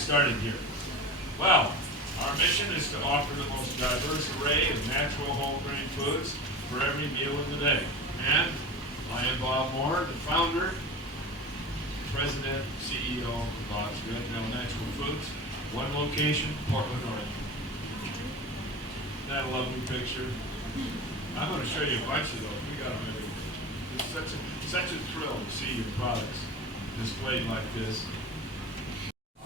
started here. Well, our mission is to offer the most diverse array of natural whole grain foods for every meal of the day. And I am Bob Moore, the founder, president, CEO of Bob's Good Now Natural Foods. One location, Portland, Oregon. Isn't that a lovely picture? I'm going to show you a bunch of those. We got them everywhere. It's such a thrill to see your products displayed like this.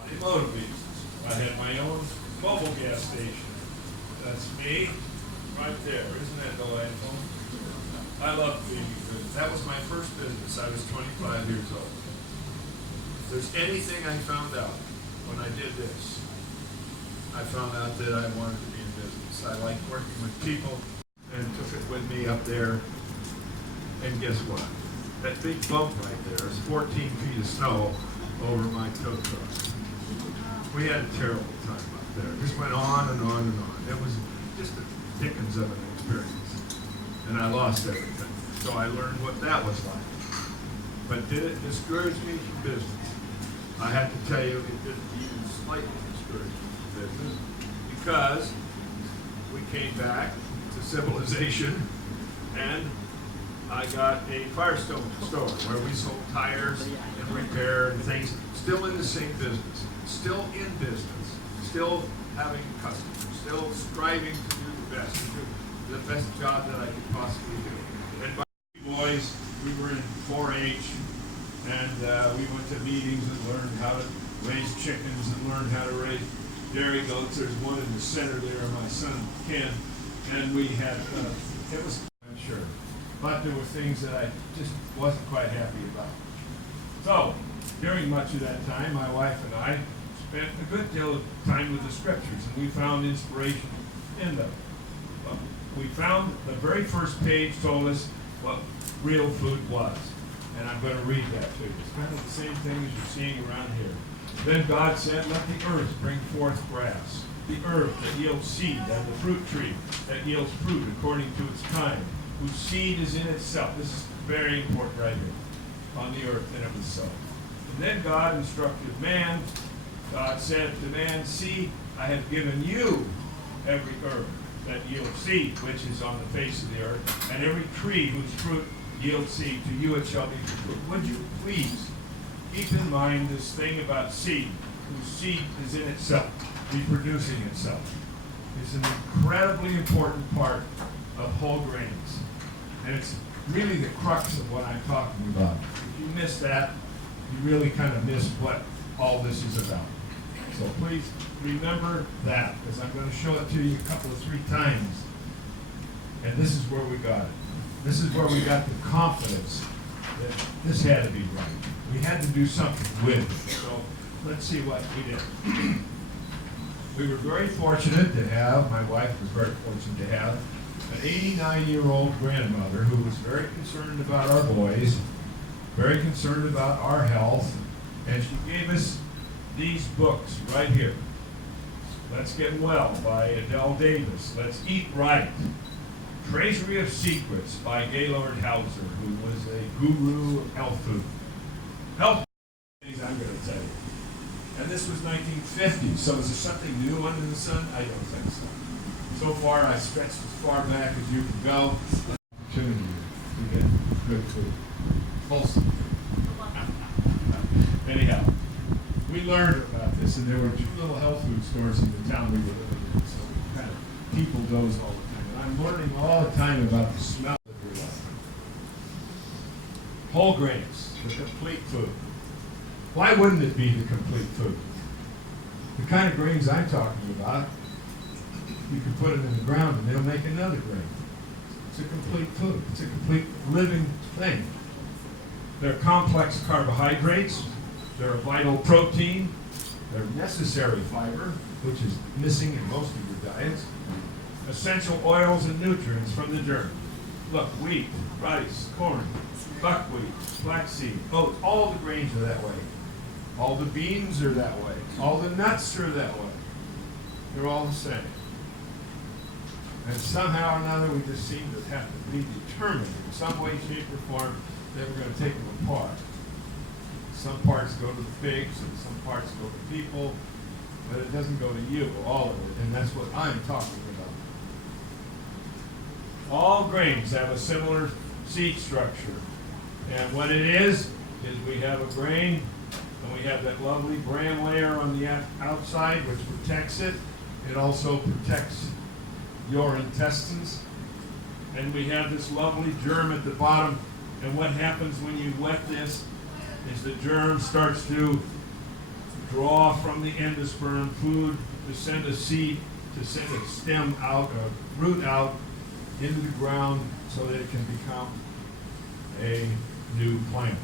Automotive business. I had my own mobile gas station. That's me, right there. Isn't that delightful? I love being in business. That was my first business. I was 25 years old. If there's anything I found out when I did this, I found out that I wanted to be in business. I like working with people and took it with me up there. And guess what? That big bump right there is 14 feet of snow over my tow truck. We had a terrible time up there. It just went on and on and on. It was just the dickens of an experience. And I lost everything. So I learned what that was like. But did it discourage me from business? I have to tell you, it didn't even slightly discourage me from business, because we came back to civilization and I got a Firestone store where we sold tires and repair and things, still in the same business, still in business, still having customers, still striving to do the best job that I could possibly do. And by boys, we were in 4-H, and we went to meetings and learned how to raise chickens and learned how to raise dairy goats. There's one in the center there, my son Ken, and we had, it was, I'm sure, but there were things that I just wasn't quite happy about. So, during much of that time, my wife and I spent a good deal of time with the scriptures, and we found inspiration in them. We found the very first page told us what real food was. And I'm going to read that to you. It's kind of the same thing as you're seeing around here. Then God said, let the earth bring forth grass, the herb that yields seed, and the fruit tree that yields fruit according to its kind, whose seed is in itself. This is very important right here, on the earth, and it was so. And then God instructed man. God said to man, see, I have given you every herb that yields seed, which is on the face of the earth, and every tree whose fruit yields seed. To you it shall be fruit. Would you please keep in mind this thing about seed, whose seed is in itself, reproducing itself. It's an incredibly important part of whole grains. And it's really the crux of what I'm talking about. If you miss that, you really kind of miss what all this is about. So please remember that, because I'm going to show it to you a couple of 3 times. And this is where we got it. This is where we got the confidence that this had to be right. We had to do something with it. So let's see what we did. We were very fortunate to have, my wife was very fortunate to have, an 89-year-old grandmother who was very concerned about our boys, very concerned about our health, and she gave us these books right here. Let's Get Well by Adele Davis. Let's Eat Right. Treasury of Secrets by Gaylord Hauser, who was a guru of health food. Health things I'm going to tell you. And this was 1950, so is there something new under the sun? I don't think so. So far, I stretched as far back as you can go. Opportunity to get good food. Wholesome. Anyhow, we learned about this, and there were 2 little health food stores in the town we were living in, so we kind of people those all the time. I'm learning all the time about the smell of your life. Whole grains, the complete food. Why wouldn't it be the complete food? The kind of grains I'm talking about, you can put them in the ground and they'll make another grain. It's a complete food. It's a complete living thing. They're complex carbohydrates. They're a vital protein. They're necessary fiber, which is missing in most of your diets. Essential oils and nutrients from the dirt. Look, wheat, rice, corn, buckwheat, flaxseed, oats, all the grains are that way. All the beans are that way. All the nuts are that way. They're all the same. And somehow or another, we just seem to have to be determined in some way, shape, or form that we're going to take them apart. Some parts go to the pigs, and some parts go to people, but it doesn't go to you, all of it, and that's what I'm talking about. All grains have a similar seed structure, and what it is we have a grain, and we have that lovely bran layer on the outside, which protects it. It also protects your intestines. And we have this lovely germ at the bottom. And what happens when you wet this is the germ starts to draw from the endosperm food to send a seed, to send a stem out, a root out into the ground so that it can become a new plant.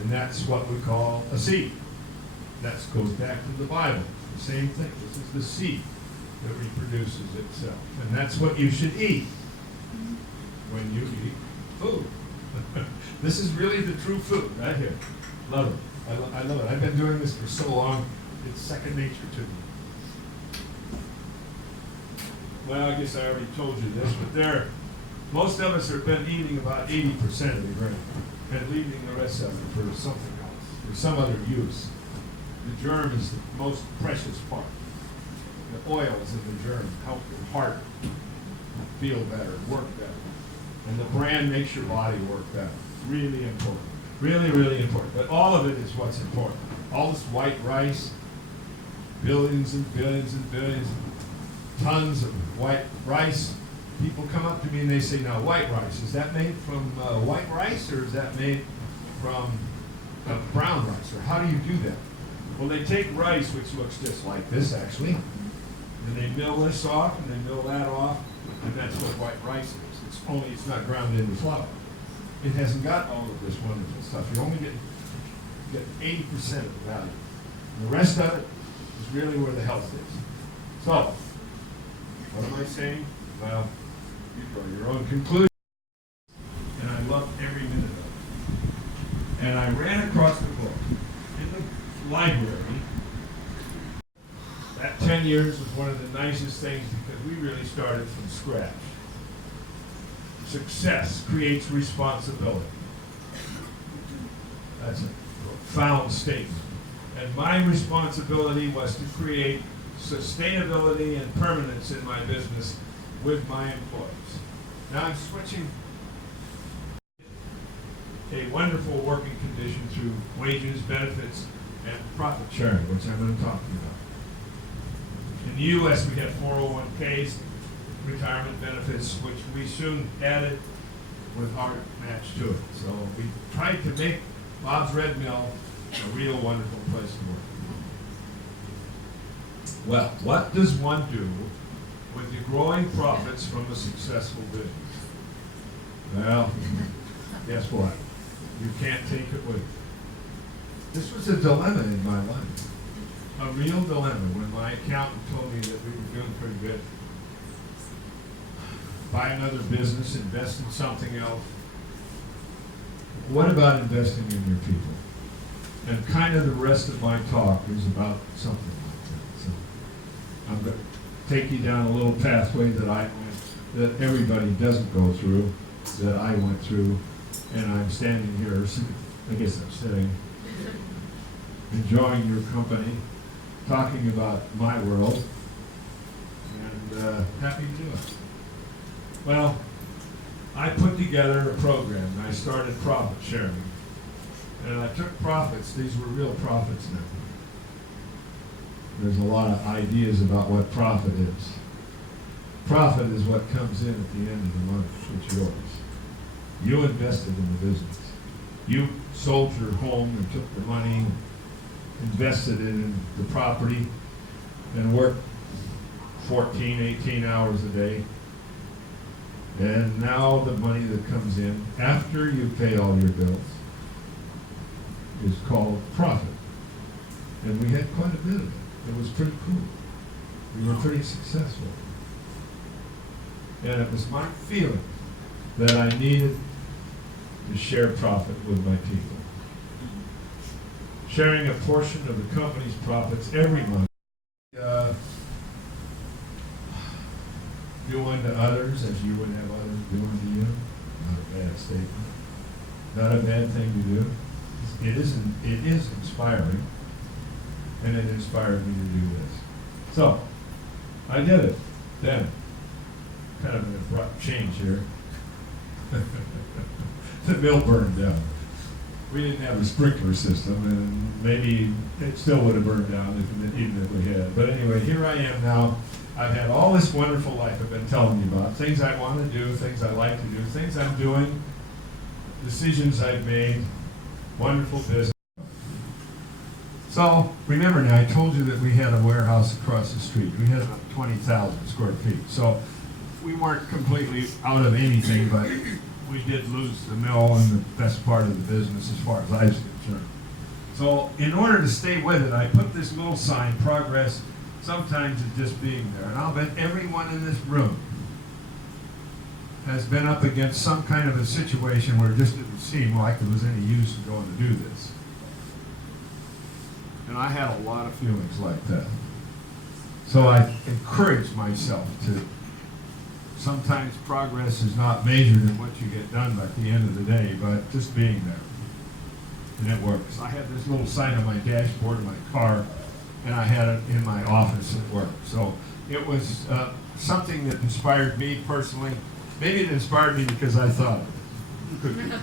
And that's what we call a seed. That goes back to the Bible. The same thing. This is the seed that reproduces itself. And that's what you should eat when you eat food. This is really the true food right here. Love it. I love it. I've been doing this for so long, it's second nature to me. Well, I guess I already told you this, but most of us have been eating about 80% of the grain and leaving the rest of it for something else, for some other use. The germ is the most precious part. The oils in the germ help your heart feel better, work better. And the bran makes your body work better. Really important. Really, really important. But all of it is what's important. All this white rice, billions and billions and billions, tons of white rice. People come up to me and they say, now white rice, is that made from white rice or is that made from brown rice? Or how do you do that? Well, they take rice, which looks just like this actually, and they mill this off and they mill that off, and that's what white rice is. It's not ground into flour. It hasn't got all of this wonderful stuff. You only get 80% of the value. And the rest of it is really where the health is. So, what am I saying? Well, you draw your own conclusion. And I loved every minute of it. And I ran across the book in the library. That 10 years was one of the nicest things because we really started from scratch. Success creates responsibility. That's a profound statement. And my responsibility was to create sustainability and permanence in my business with my employees. Now I'm switching a wonderful working condition through wages, benefits, and profit sharing, which I'm going to talk to you about. In the U.S., we have 401ks, retirement benefits, which we soon added with our match to it. So we tried to make Bob's Red Mill a real wonderful place to work. Well, what does one do with the growing profits from a successful business? Well, guess what? You can't take it with you. This was a dilemma in my life. A real dilemma when my accountant told me that we were doing pretty good. Buy another business, invest in something else. What about investing in your people? And kind of the rest of my talk is about something like that. So I'm going to take you down a little pathway that I went, that everybody doesn't go through, that I went through, and I'm standing here, I guess I'm sitting, enjoying your company, talking about my world, and happy to do it. Well, I put together a program, and I started profit sharing. And I took profits, these were real profits now. There's a lot of ideas about what profit is. Profit is what comes in at the end of the month, it's yours. You invested in the business. You sold your home and took the money, invested it in the property, and worked 14, 18 hours a day. And now the money that comes in after you pay all your bills is called profit. And we had quite a bit of it. It was pretty cool. We were pretty successful. And it was my feeling that I needed to share profit with my people. Sharing a portion of the company's profits every month. Do unto others as you would have others do unto you. Not a bad statement. Not a bad thing to do. It is inspiring. and it inspired me to do this. So, I did it. Then, kind of an abrupt change here. The mill burned down. We didn't have a sprinkler system, and maybe it still would have burned down even if we had. But anyway, here I am now. I've had all this wonderful life I've been telling you about, things I want to do, things I like to do, things I'm doing, decisions I've made, wonderful business. So, remember now, I told you that we had a warehouse across the street. We had about 20,000 square feet. So, we weren't completely out of anything, but we did lose the mill and the best part of the business as far as I was concerned. So, in order to stay with it, I put this little sign, progress, sometimes it's just being there. And I'll bet everyone in this room has been up against some kind of a situation where it just didn't seem like there was any use in going to do this. And I had a lot of feelings like that. So I encouraged myself to, sometimes progress is not measured in what you get done by the end of the day, but just being there. And it works. I had this little sign on my dashboard of my car, and I had it in my office at work. So it was something that inspired me personally. Maybe it inspired me because I thought of it.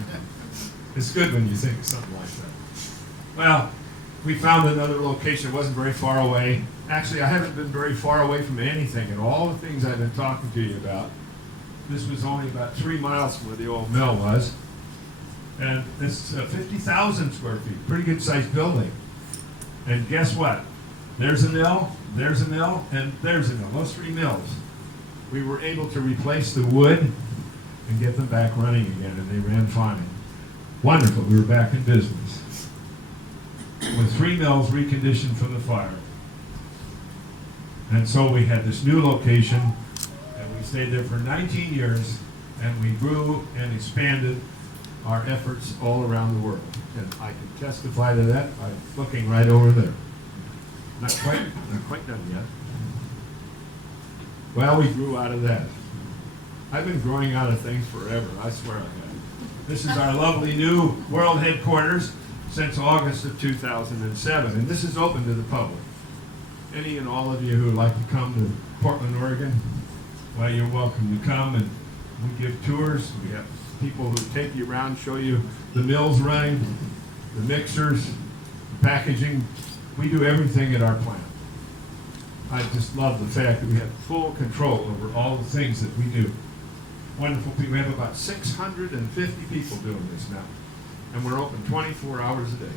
It's good when you think of something like that. Well, we found another location. It wasn't very far away. Actually, I haven't been very far away from anything, and all the things I've been talking to you about. This was only about 3 miles from where the old mill was. And it's 50,000 square feet, pretty good sized building. And guess what? There's a mill, and there's a mill. Those 3 mills. We were able to replace the wood and get them back running again, and they ran fine. Wonderful, we were back in business. With 3 mills reconditioned from the fire. And so we had this new location, and we stayed there for 19 years, and we grew and expanded our efforts all around the world. And I can testify to that by looking right over there. Not quite done yet. Well, we grew out of that. I've been growing out of things forever, I swear I have. This is our lovely new world headquarters since August of 2007, and this is open to the public. Any and all of you who would like to come to Portland, Oregon, well, you're welcome to come, and we give tours. We have people who take you around, show you the mills running, the mixers, the packaging. We do everything at our plant. I just love the fact that we have full control over all the things that we do. Wonderful people. We have about 650 people doing this now. And we're open 24 hours a day.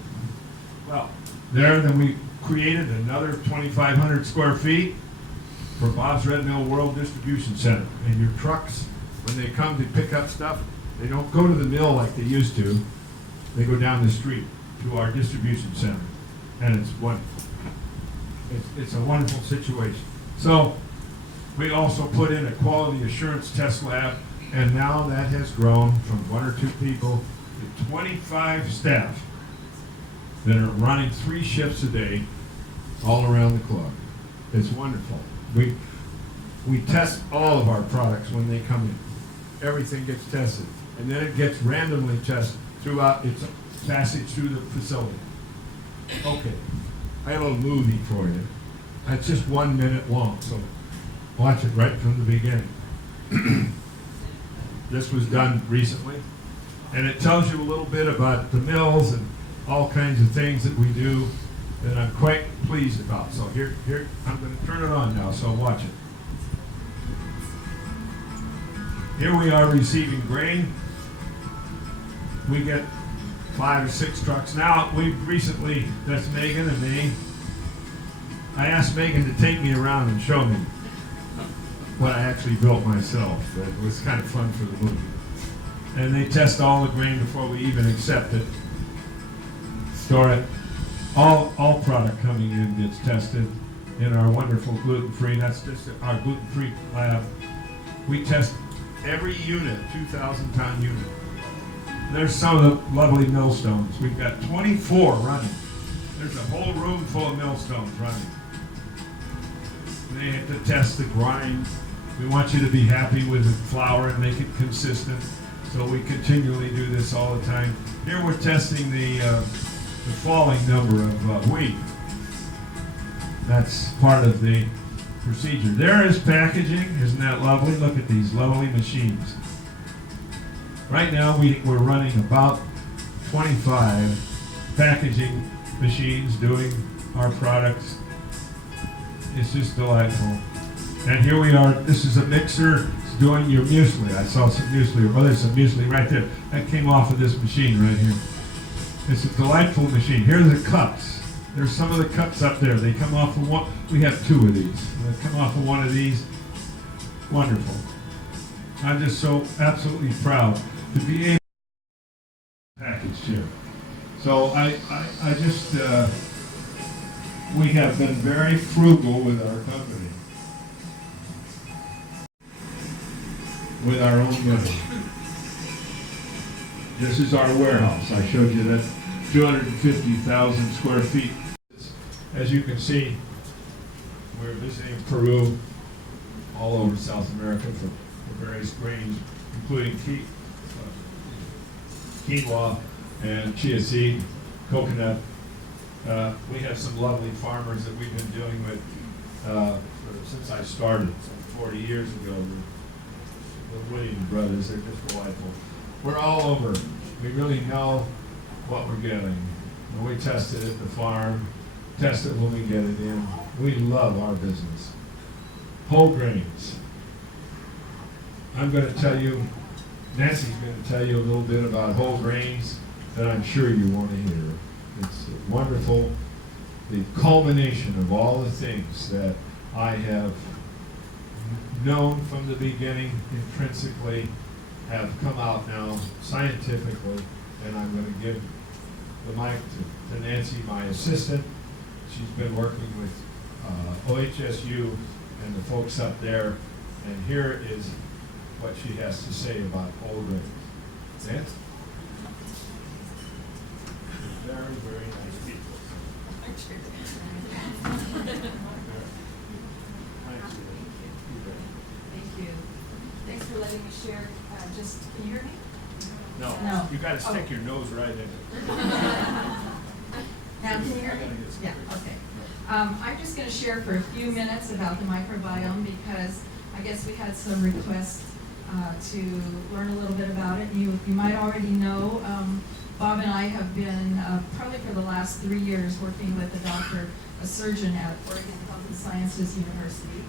Well, then we created another 2,500 square feet for Bob's Red Mill World Distribution Center. And your trucks, when they come to pick up stuff, they don't go to the mill like they used to. They go down the street to our distribution center. And it's wonderful. It's a wonderful situation. So we also put in a quality assurance test lab, and now that has grown from 1 or 2 people to 25 staff that are running 3 shifts a day all around the clock. It's wonderful. We test all of our products when they come in. Everything gets tested, and then it gets randomly tested throughout its passage through the facility. Okay, I have a little movie for you. It's just 1 minute long, so watch it right from the beginning. This was done recently, and it tells you a little bit about the mills and all kinds of things that we do that I'm quite pleased about. So here, I'm going to turn it on now, so watch it. Here we are receiving grain. We get 5 or 6 trucks. Now, we've recently, that's Megan and me, I asked Megan to take me around and show me what I actually built myself. It was kind of fun for the movie. And they test all the grain before we even accept it, store it. All product coming in gets tested in our wonderful gluten-free, that's just our gluten-free lab. We test every unit, 2,000-ton unit. There's some of the lovely millstones. We've got 24 running. There's a whole room full of millstones running. They have to test the grind. We want you to be happy with the flour and make it consistent. So we continually do this all the time. Here we're testing the falling number of wheat. That's part of the procedure. There is packaging. Isn't that lovely? Look at these lovely machines. Right now we're running about 25 packaging machines doing our products. It's just delightful. And here we are. This is a mixer. It's doing your muesli. I saw some muesli. Well, there's some muesli right there. That came off of this machine right here. It's a delightful machine. Here are the cups. There's some of the cups up there. They come off of one. We have 2 of these. They come off of one of these. Wonderful. I'm just so absolutely proud to be able to package here. So I just, we have been very frugal with our company, with our own money. This is our warehouse. I showed you that 250,000 square feet. As you can see, we're visiting Peru, all over South America for various grains, including quinoa and chia seed, coconut. We have some lovely farmers that we've been dealing with since I started, 40 years ago. The Williams brothers, they're just delightful. We're all over. We really know what we're getting. When we test it at the farm, test it when we get it in. We love our business. Whole grains. I'm going to tell you, Nancy's going to tell you a little bit about whole grains that I'm sure you want to hear. It's wonderful, the culmination of all the things that I have known from the beginning intrinsically have come out now scientifically, and I'm going to give the mic to Nancy, my assistant. She's been working with OHSU and the folks up there, and here is what she has to say about whole grains. Nancy? Very, very nice people. Thank you. Thanks for letting me share. Can you hear me? No. You got to stick your nose right in it. Now, can you hear me? Yeah, okay. I'm just going to share for a few minutes about the microbiome because I guess we had some requests to learn a little bit about it. You might already know, Bob and I have been, probably for the last 3 years, working with a surgeon at Oregon Health and Sciences University.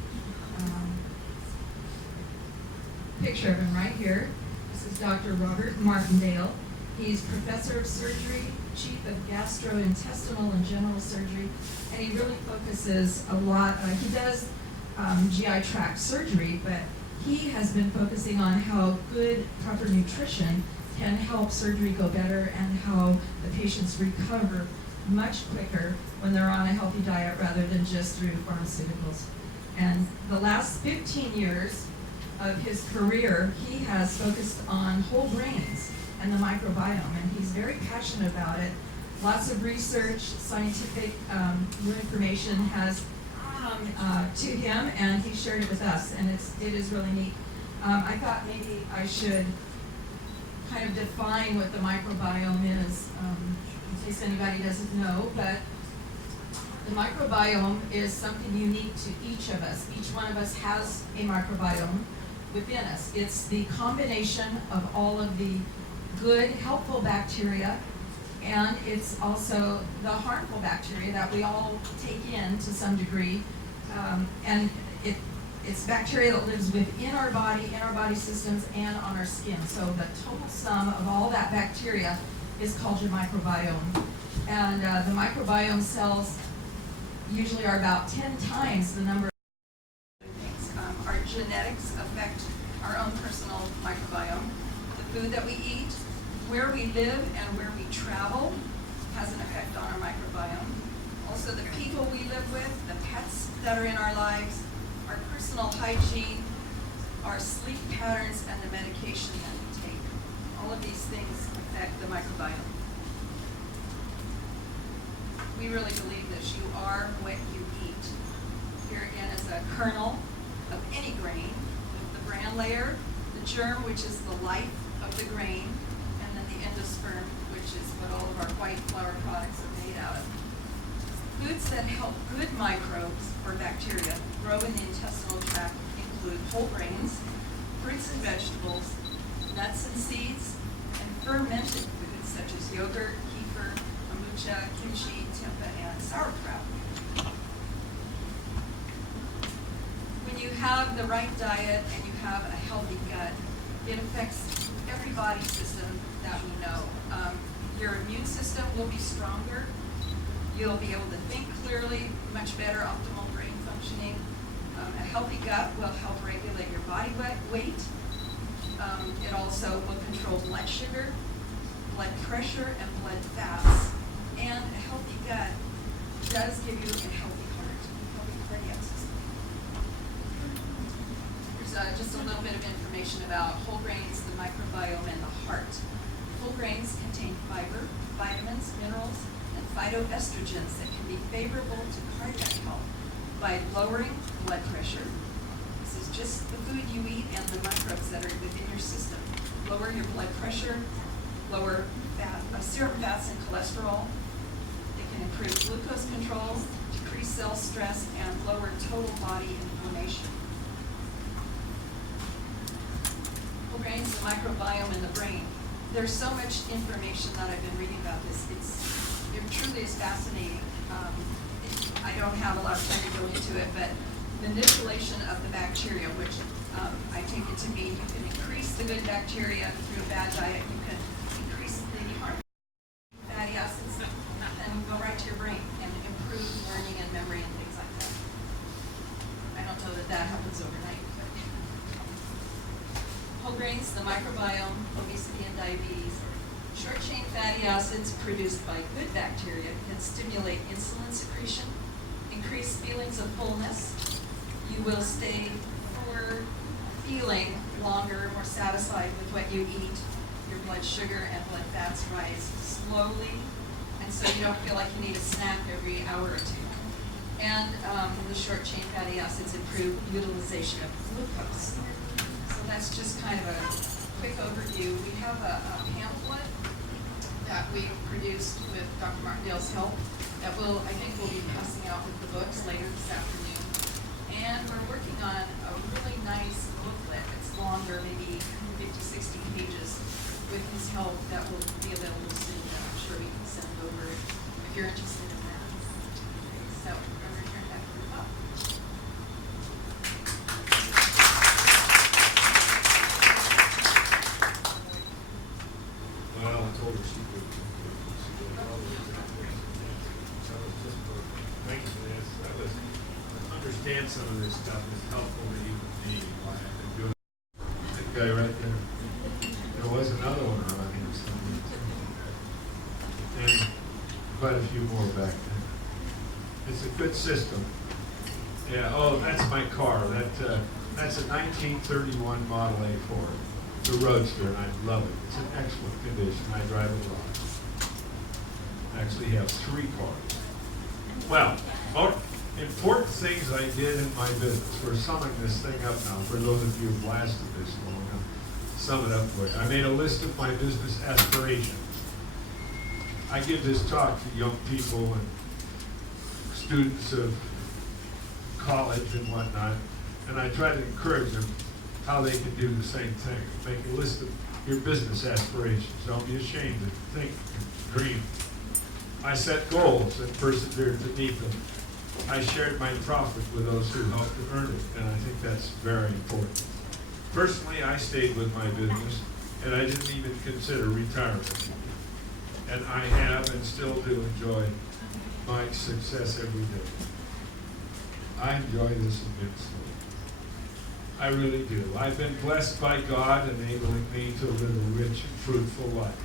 Picture of him right here. This is Dr. Robert Martindale. He's professor of surgery, chief of gastrointestinal and general surgery, and he really focuses a lot, he does GI tract surgery, but he has been focusing on how good, proper nutrition can help surgery go better and how the patients recover much quicker when they're on a healthy diet rather than just through pharmaceuticals. And the last 15 years of his career, he has focused on whole grains and the microbiome, and he's very passionate about it. Lots of research, scientific new information has come to him, and he shared it with us, and it is really neat. I thought maybe I should kind of define what the microbiome is, in case anybody doesn't know, but the microbiome is something unique to each of us. Each one of us has a microbiome within us. It's the combination of all of the good, helpful bacteria, and it's also the harmful bacteria that we all take in to some degree. And it's bacteria that lives within our body, in our body systems, and on our skin. So the total sum of all that bacteria is called your microbiome. And the microbiome cells usually are about 10 times the number of things. Our genetics affect our own personal microbiome. The food that we eat, where we live, and where we travel has an effect on our microbiome. Also, the people we live with, the pets that are in our lives, our personal hygiene, our sleep patterns, and the medication that we take. All of these things affect the microbiome. We really believe this. You are what you eat. Here again is a kernel of any grain, with the bran layer, the germ, which is the life of the grain, and then the endosperm, which is what all of our white flour products are made out of. Foods that help good microbes or bacteria grow in the intestinal tract include whole grains, fruits and vegetables, nuts and seeds, and fermented foods such as yogurt, kefir, kombucha, kimchi, tempeh, and sauerkraut. When you have the right diet and you have a healthy gut, it affects every body system that we know. Your immune system will be stronger. You'll be able to think clearly, much better optimal brain functioning. A healthy gut will help regulate your body weight. It also will control blood sugar, blood pressure, and blood fats. And a healthy gut does give you a healthy heart, healthy cardiac system. Here's just a little bit of information about whole grains, the microbiome, and the heart. Whole grains contain fiber, vitamins, minerals, and phytoestrogens that can be favorable to cardiac health by lowering blood pressure. This is just the food you eat and the microbes that are within your system. Lower your blood pressure, lower serum fats and cholesterol. It can improve glucose control, decrease cell stress, and lower total body inflammation. Whole grains, the microbiome in the brain. There's so much information that I've been reading about this. It truly is fascinating. I don't have a lot of time to go into it, but manipulation of the bacteria, which I take it to mean you can increase the good bacteria through a bad diet. You can increase the harmful fatty acids and go right to your brain and improve learning and memory and things like that. I don't know that that happens overnight. Whole grains, the microbiome, obesity and diabetes. Short-chain fatty acids produced by good bacteria can stimulate insulin secretion, increase feelings of fullness. You will stay fuller, feeling longer, more satisfied with what you eat. Your blood sugar and blood fats rise slowly, and so you don't feel like you need a snack every hour or two. And the short-chain fatty acids improve utilization of glucose. So that's just kind of a quick overview. We have a pamphlet that we produced with Dr. Martindale's help that I think we'll be passing out with the books later this afternoon. And we're working on a really nice booklet. It's longer, maybe 50, 60 pages with his help that will be available soon that I'm sure we can send over if you're interested in that. So I'm going to return back to the top. Well, I told her she would. Thank you for this. That was, understand some of this stuff is helpful to even me. Why I've been doing that guy right there. There was another one around here somewhere. And quite a few more back there. It's a good system. Yeah, oh, that's my car. That's a 1931 Model A Ford. It's a Roadster, and I love it. It's in excellent condition. I drive it a lot. I actually have 3 cars. Well, important things I did in my business. We're summing this thing up now. For those of you who've lasted this long, I'll sum it up for you. I made a list of my business aspirations. I give this talk to young people and students of college and whatnot, and I try to encourage them how they can do the same thing. Make a list of your business aspirations. Don't be ashamed to think and dream. I set goals and persevered to meet them. I shared my profit with those who helped to earn it, and I think that's very important. Personally, I stayed with my business, and I didn't even consider retirement. And I have and still do enjoy my success every day. I enjoy this immensely. I really do. I've been blessed by God, enabling me to live a rich and fruitful life.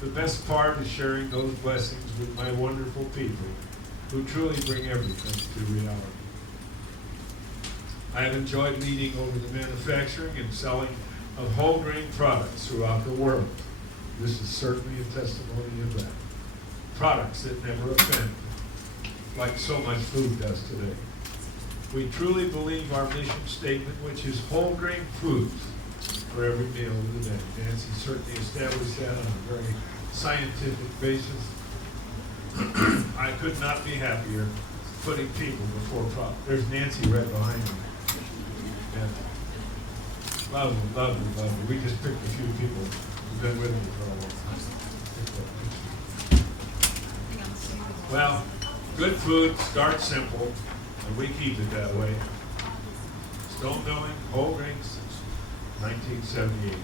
The best part is sharing those blessings with my wonderful people who truly bring everything to reality. I have enjoyed leading over the manufacturing and selling of whole grain products throughout the world. This is certainly a testimony of that. Products that never offend, like so much food does today. We truly believe our mission statement, which is whole grain foods for every meal of the day. Nancy certainly established that on a very scientific basis. I could not be happier putting people before profit. There's Nancy right behind me. Yeah. Lovely, lovely, lovely. We just picked a few people who've been with me for a long time. Well, good food starts simple, and we keep it that way. Stone milling, whole grains since 1978.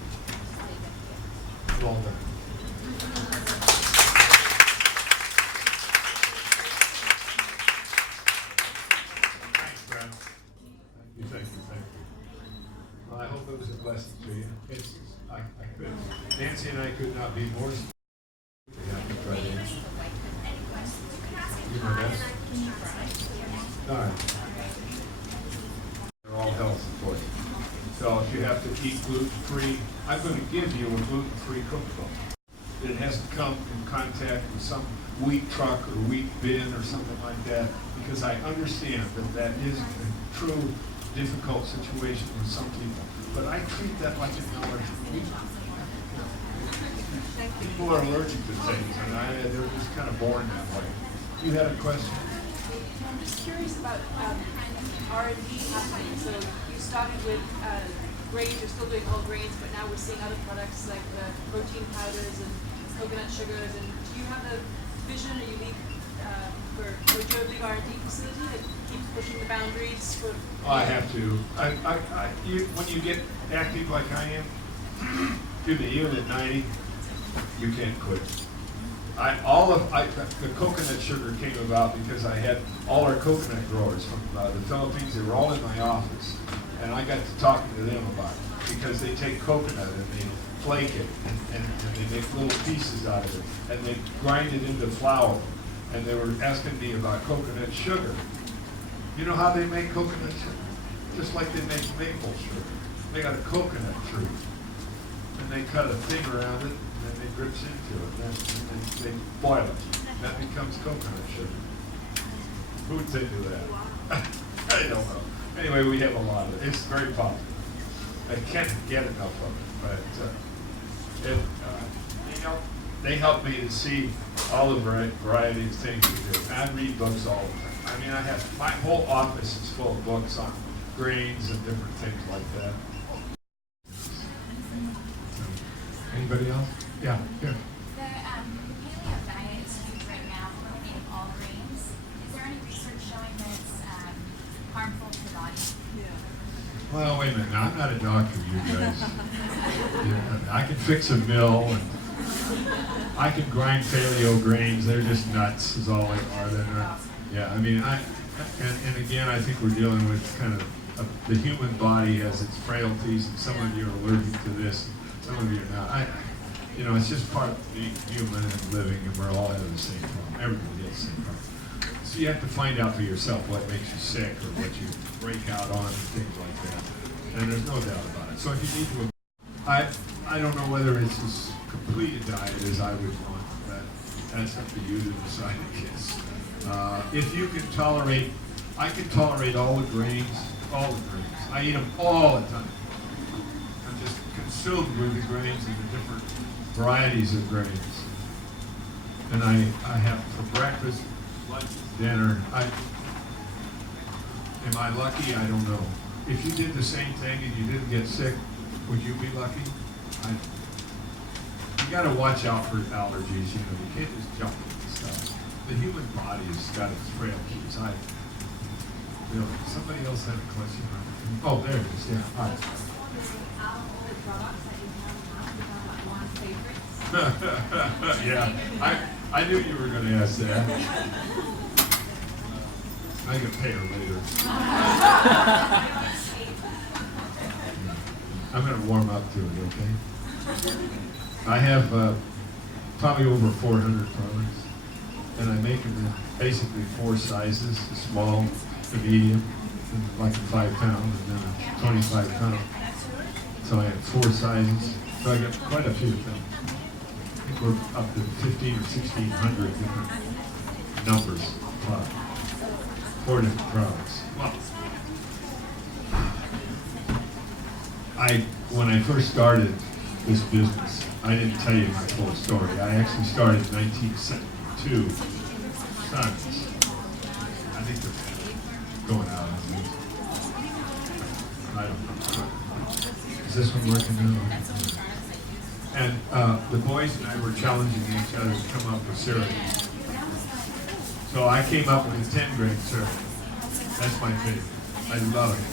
Well done. Thanks, Brad. Thank you. Well, I hope it was a blessing to you. I could. Nancy and I could not be more. Yeah, try to answer. You know that? All right. They're all health important. So if you have to eat gluten-free, I'm going to give you a gluten-free cookbook. It has to come in contact with some wheat truck or wheat bin or something like that, because I understand that that is a true difficult situation with some people. But I treat that like an allergy. People are allergic to things, and they're just kind of born that way. You had a question? I'm just curious about R&D happening. So you started with grains, you're still doing whole grains, but now we're seeing other products like the protein powders and coconut sugars. And do you have a vision, or you lead for a big R&D facility that keeps pushing the boundaries for? I have to. When you get active like I am, even at 90, you can't quit. The coconut sugar came about because I had all our coconut growers from the Philippines. They were all in my office, and I got to talking to them about it, because they take coconut and they flake it and they make little pieces out of it, and they grind it into flour. And they were asking me about coconut sugar. You know how they make coconut sugar? Just like they make maple sugar. They got a coconut tree, and they cut a thing around it, and then it drips into it, and then they boil it. That becomes coconut sugar. Who would think of that? I don't know. Anyway, we have a lot of it. It's very popular. I can't get enough of it, but they help me to see all the variety of things we do. I read books all the time. I mean, my whole office is full of books on grains and different things like that. Anybody else? Yeah, here. The paleo diet is huge right now, eliminating all grains. Is there any research showing that it's harmful to the body? Well, wait a minute. Now, I'm not a doctor, you guys. Yeah, I can fix a mill, and I can grind paleo grains. They're just nuts, is all they are. They're not. Yeah, I mean, and again, I think we're dealing with kind of the human body has its frailties, and some of you are allergic to this, some of you are not. It's just part of being human and living, and we're all having the same problem. Everybody has the same problem. So you have to find out for yourself what makes you sick or what you break out on and things like that. And there's no doubt about it. So if you need to, I don't know whether it's as complete a diet as I would want, but that's up to you to decide, I guess. If you can tolerate, I can tolerate all the grains. I eat them all the time. I'm just consumed with the grains and the different varieties of grains. And I have for breakfast, lunch, dinner. Am I lucky? I don't know. If you did the same thing and you didn't get sick, would you be lucky? You got to watch out for allergies. You can't just jump into stuff. The human body has got its frailties. Somebody else had a question. Oh, there it is. Yeah. All right. Yeah, I knew you were going to ask that. I can pay her later. I'm going to warm up to it, okay? I have probably over 400 products, and I make them in basically 4 sizes: a small, a medium, like a 5-pound, and then a 25-pound. So I have 4 sizes. So I got quite a few of them. I think we're up to 1,500 or 1,600 different numbers of products. 4 different products. Well, when I first started this business, I didn't tell you my full story. I actually started in 1972 Son. I think they're going out. I don't know. Is this one working now? And the boys and I were challenging each other to come up with cereal. So I came up with a 10-grain cereal. That's my favorite. I love it.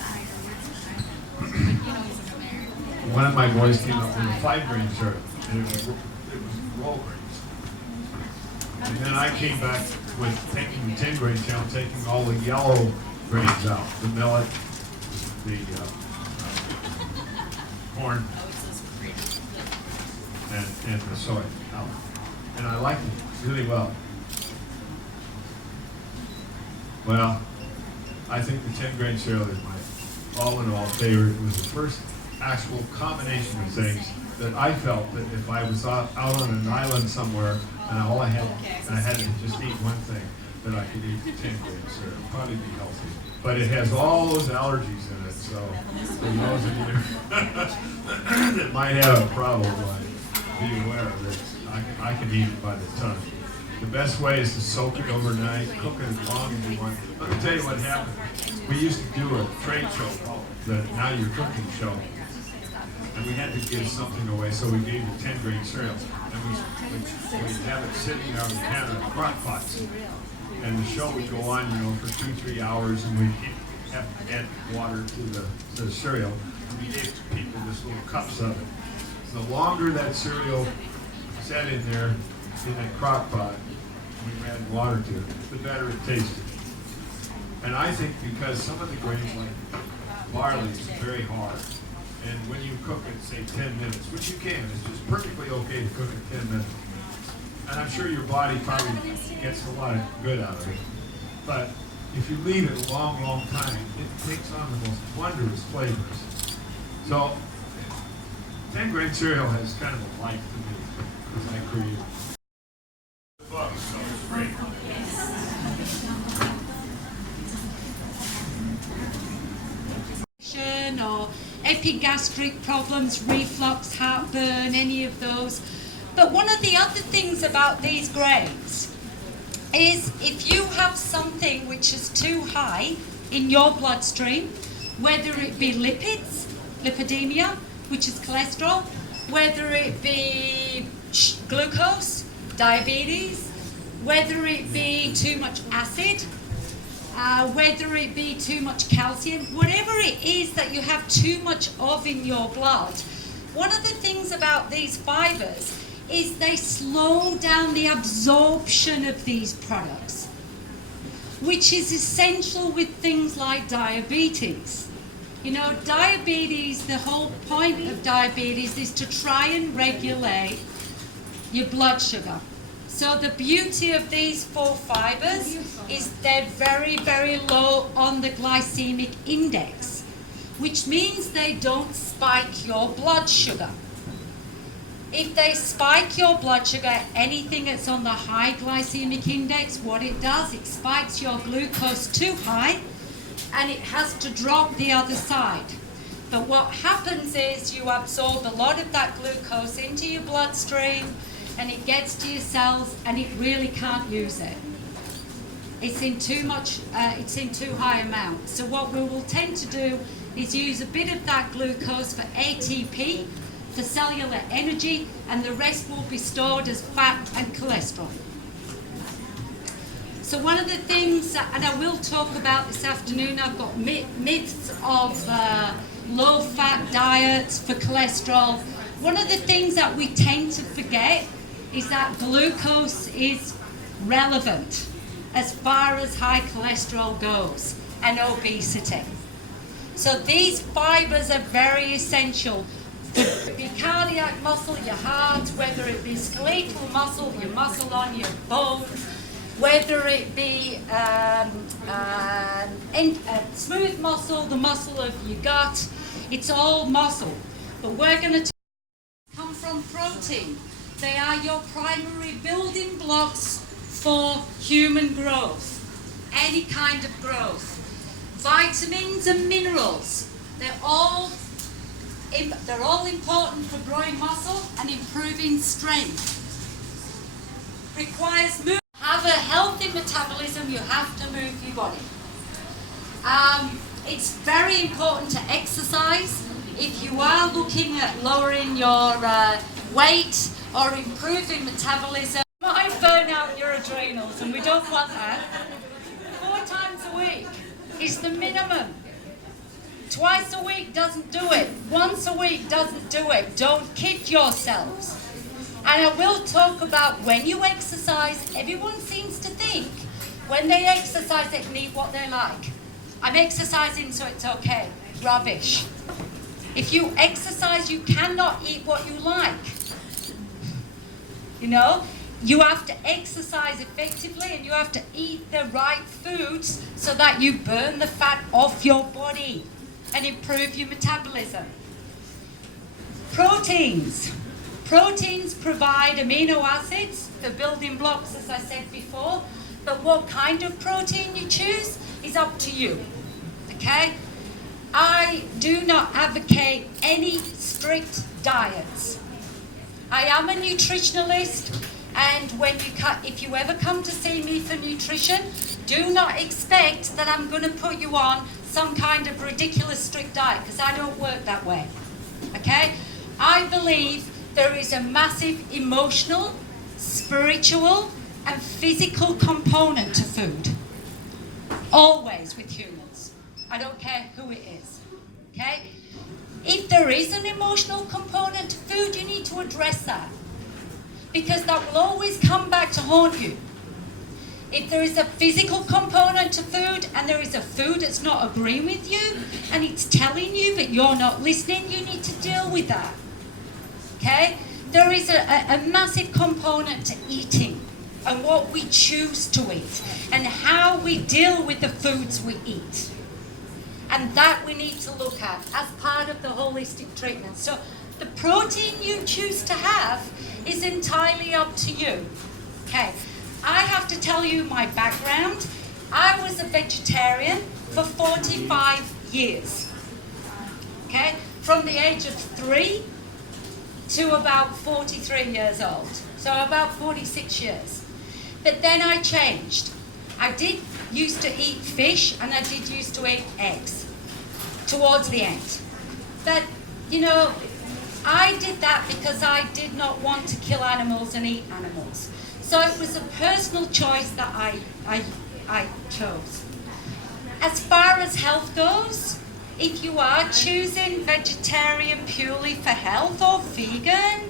One of my boys came up with a 5-grain cereal, and it was roll grains. And then I came back with taking the 10-grain challenge, taking all the yellow grains out, the millet, the corn, and the soy out. And I liked it really well. Well, I think the 10-grain cereal is my all-in-all favorite. It was the first actual combination of things that I felt that if I was out on an island somewhere and I had to just eat one thing, that I could eat 10-grain cereal. Probably be healthy. But it has all those allergies in it, so for those of you that might have a problem, be aware of it. I can eat it by the ton. The best way is to soak it overnight, cook it as long as you want. Let me tell you what happened. We used to do a trade show, the Now You're Cooking show, and we had to give something away, so we gave the 10-grain cereal. And we'd have it sitting out in Canada in crock pots. And the show would go on, for 2-3 hours, and we'd have to add water to the cereal. And we gave people just little cups of it. The longer that cereal sat in there, in that crock pot, we add water to it, the better it tasted. And I think because some of the grains, like barley, is very hard. And when you cook it, say 10 minutes, which you can, it's just perfectly okay to cook it 10 minutes. And I'm sure your body probably gets a lot of good out of it. But if you leave it a long, long time, it takes on the most wondrous flavors. So 10-grain cereal has kind of a life to me, because I created it. So it's great. Or epigastric problems, reflux, heartburn, any of those. But one of the other things about these grains is if you have something which is too high in your bloodstream, whether it be lipids, lipidemia, which is cholesterol, whether it be glucose, diabetes, whether it be too much acid, whether it be too much calcium, whatever it is that you have too much of in your blood, one of the things about these fibers is they slow down the absorption of these products, which is essential with things like diabetes. Diabetes, the whole point of diabetes is to try and regulate your blood sugar. So the beauty of these 4 fibers is they're very, very low on the glycemic index, which means they don't spike your blood sugar. If they spike your blood sugar, anything that's on the high glycemic index, what it does, it spikes your glucose too high, and it has to drop the other side. But what happens is you absorb a lot of that glucose into your bloodstream, and it gets to your cells, and it really can't use it. It's in too high amount. So what we will tend to do is use a bit of that glucose for ATP, for cellular energy, and the rest will be stored as fat and cholesterol. So one of the things, and I will talk about this afternoon, I've got myths of low-fat diets for cholesterol. One of the things that we tend to forget is that glucose is relevant as far as high cholesterol goes and obesity. So these fibers are very essential for your cardiac muscle, your heart, whether it be skeletal muscle, your muscle on your bone, whether it be smooth muscle, the muscle of your gut. It's all muscle. But we're going to come from protein. They are your primary building blocks for human growth, any kind of growth. Vitamins and minerals, they're all important for growing muscle and improving strength. Requires movement. Have have a healthy metabolism, you have to move your body. It's very important to exercise. If you are looking at lowering your weight or improving metabolism, you might burn out your adrenals, and we don't want that. 4 times a week is the minimum. Twice a week doesn't do it. Once a week doesn't do it. Don't kid yourselves. And I will talk about when you exercise, everyone seems to think when they exercise they can eat what they like. I'm exercising so it's okay. Rubbish. If you exercise, you cannot eat what you like. You know, you have to exercise effectively and you have to eat the right foods so that you burn the fat off your body and improve your metabolism. Proteins. Proteins provide amino acids, the building blocks, as I said before, but what kind of protein you choose is up to you, okay? I do not advocate any strict diets. I am a nutritionalist, and if you ever come to see me for nutrition, do not expect that I'm going to put you on some kind of ridiculous strict diet, because I don't work that way, okay? I believe there is a massive emotional, spiritual, and physical component to food. Always with humans. I don't care who it is. Okay? If there is an emotional component to food, you need to address that. Because that will always come back to haunt you. If there is a physical component to food, and there is a food that's not agreeing with you, and it's telling you but you're not listening, you need to deal with that. Okay? There is a massive component to eating and what we choose to eat and how we deal with the foods we eat. And that we need to look at as part of the holistic treatment. So the protein you choose to have is entirely up to you. Okay, I have to tell you my background. I was a vegetarian for 45 years. Okay, from the age of 3 to about 43 years old. So about 46 years. But then I changed. I did used to eat fish and I did used to eat eggs towards the end. But, you know, I did that because I did not want to kill animals and eat animals. So it was a personal choice that I chose. As far as health goes, if you are choosing vegetarian purely for health or vegan,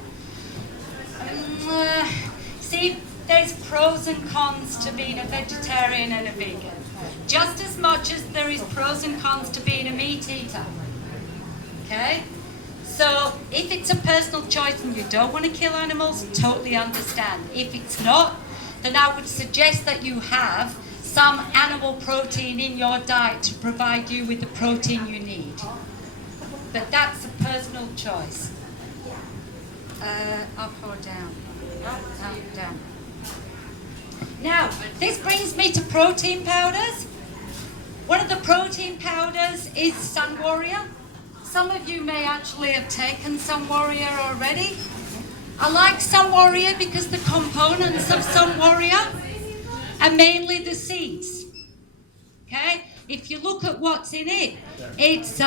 see, there's pros and cons to being a vegetarian and a vegan. Just as much as there is pros and cons to being a meat eater. Okay? So if it's a personal choice and you don't want to kill animals, totally understand. If it's not, then I would suggest that you have some animal protein in your diet to provide you with the protein you need. But that's a personal choice. Up or down? Up, down. Now, this brings me to protein powders. One of the protein powders is Sun Warrior. Some of you may actually have taken Sun Warrior already. I like Sun Warrior because the components of Sun Warrior are mainly the seeds. Okay? If you look at what's in it, it's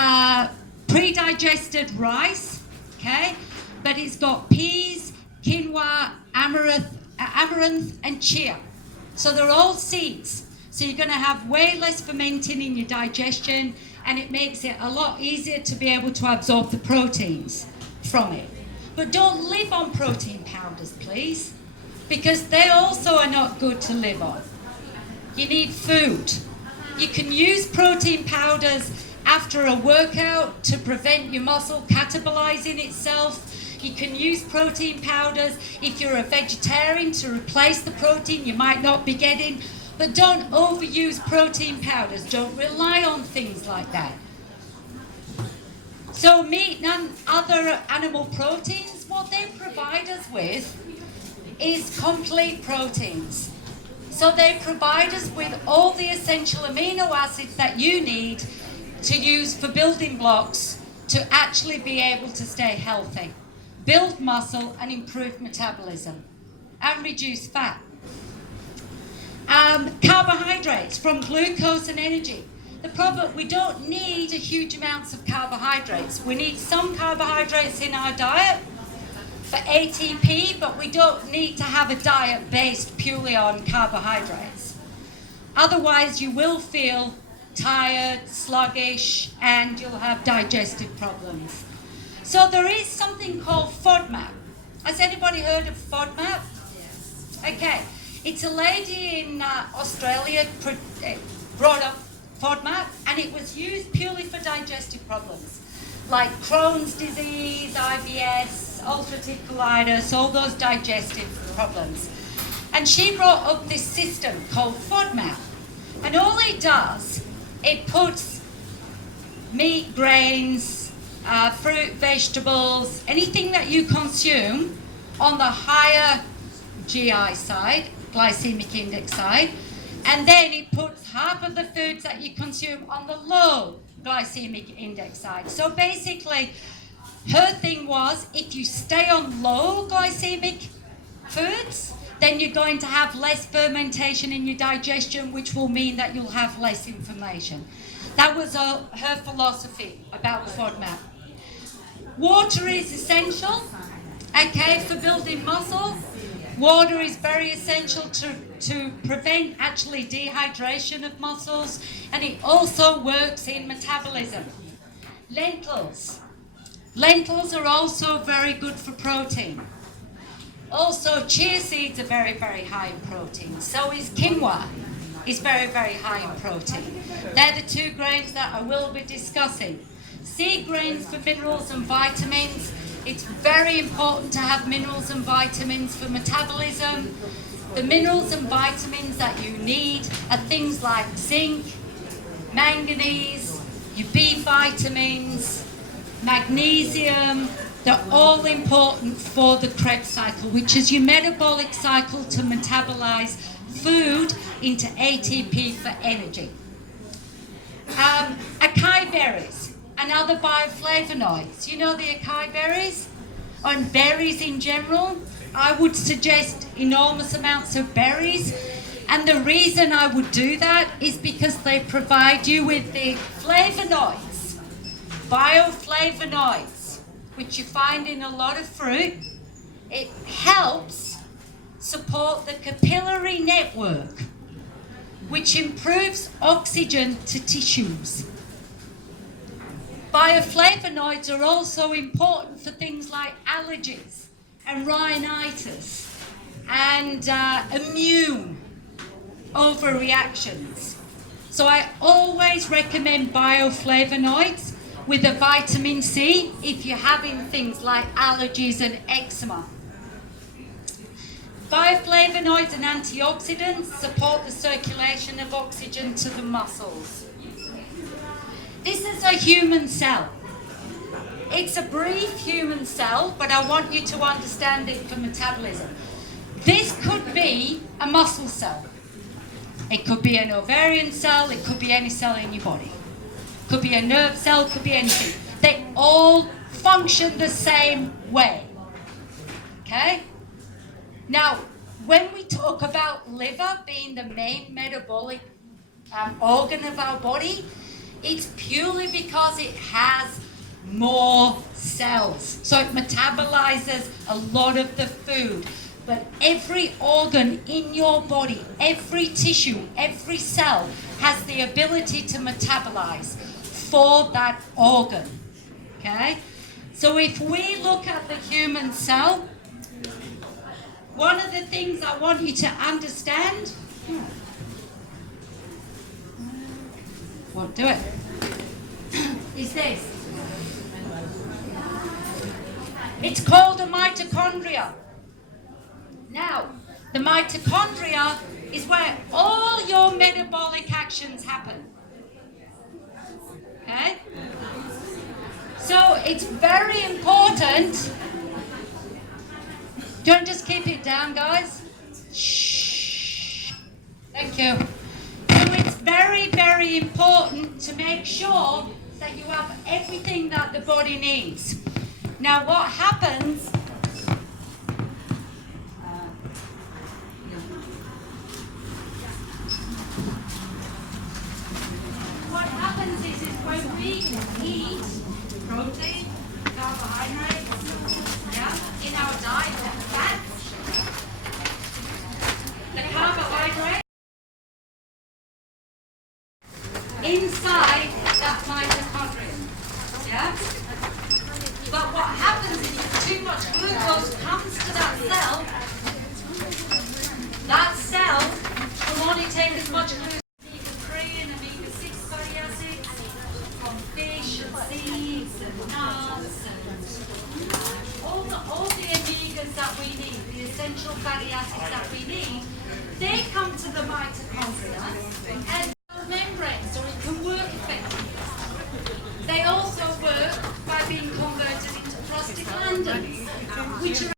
pre-digested rice, okay? But it's got peas, quinoa, amaranth, and chia. So they're all seeds. So you're going to have way less fermenting in your digestion, and it makes it a lot easier to be able to absorb the proteins from it. But don't live on protein powders, please, because they also are not good to live on. You need food. You can use protein powders after a workout to prevent your muscle catabolizing itself. You can use protein powders if you're a vegetarian to replace the protein you might not be getting. But don't overuse protein powders. Don't rely on things like that. So meat and other animal proteins, what they provide us with is complete proteins. So they provide us with all the essential amino acids that you need to use for building blocks to actually be able to stay healthy, build muscle and improve metabolism and reduce fat. Carbohydrates from glucose and energy. The problem, we don't need a huge amounts of carbohydrates. We need some carbohydrates in our diet for ATP, but we don't need to have a diet based purely on carbohydrates. Otherwise, you will feel tired, sluggish, and you'll have digestive problems. So there is something called FODMAP. Has anybody heard of FODMAP? Yes. Okay. It's a lady in Australia brought up FODMAP, and it was used purely for digestive problems, like Crohn's disease, IBS, ulcerative colitis, all those digestive problems. And she brought up this system called FODMAP. And all it does, it puts meat, grains, fruit, vegetables, anything that you consume on the higher GI side, glycemic index side, and then it puts half of the foods that you consume on the low glycemic index side. So basically, her thing was, if you stay on low glycemic foods, then you're going to have less fermentation in your digestion, which will mean that you'll have less inflammation. That was her philosophy about FODMAP. Water is essential, okay, for building muscle. Water is very essential to prevent actually dehydration of muscles, and it also works in metabolism. Lentils. Lentils are also very good for protein. Also, chia seeds are very, very high in protein. So is quinoa. Is very, very high in protein. They're the two grains that I will be discussing. Seed grains for minerals and vitamins. It's very important to have minerals and vitamins for metabolism. The minerals and vitamins that you need are things like zinc, manganese, your B vitamins, magnesium. They're all important for the Krebs cycle, which is your metabolic cycle to metabolize food into ATP for energy. Acai berries and other bioflavonoids. You know the acai berries? And berries in general? I would suggest enormous amounts of berries. And the reason I would do that is because they provide you with the flavonoids, bioflavonoids, which you find in a lot of fruit. It helps support the capillary network, which improves oxygen to tissues. Bioflavonoids are also important for things like allergies and rhinitis and immune overreactions. So I always recommend bioflavonoids with a vitamin C if you're having things like allergies and eczema. Bioflavonoids and antioxidants support the circulation of oxygen to the muscles. This is a human cell. It's a brief human cell, but I want you to understand it for metabolism. This could be a muscle cell. It could be an ovarian cell, it could be any cell in your body. It could be a nerve cell, it could be anything. They all function the same way. Okay? Now, when we talk about liver being the main metabolic organ of our body, it's purely because it has more cells. So it metabolizes a lot of the food. But every organ in your body, every tissue, every cell has the ability to metabolize for that organ. Okay? So if we look at the human cell, one of the things I want you to understand, won't do it, is this. It's called a mitochondria. Now, the mitochondria is where all your metabolic actions happen. Okay? So it's very important. Don't just keep it down, guys. Shh. Thank you. So it's very, very important to make sure that you have everything that the body needs. Now, what happens? when we eat protein, carbohydrates, in our diet, and fats, the carbohydrate inside that mitochondria. Yeah? But what happens if too much glucose comes to that cell will only take as much glucose. Omega-3 and omega-6 fatty acids from fish and seeds and nuts and all the omegas that we need, the essential fatty acids that we need, they come to the mitochondria and membrane, so it can work effectively. They also work by being converted into prostaglandins, which are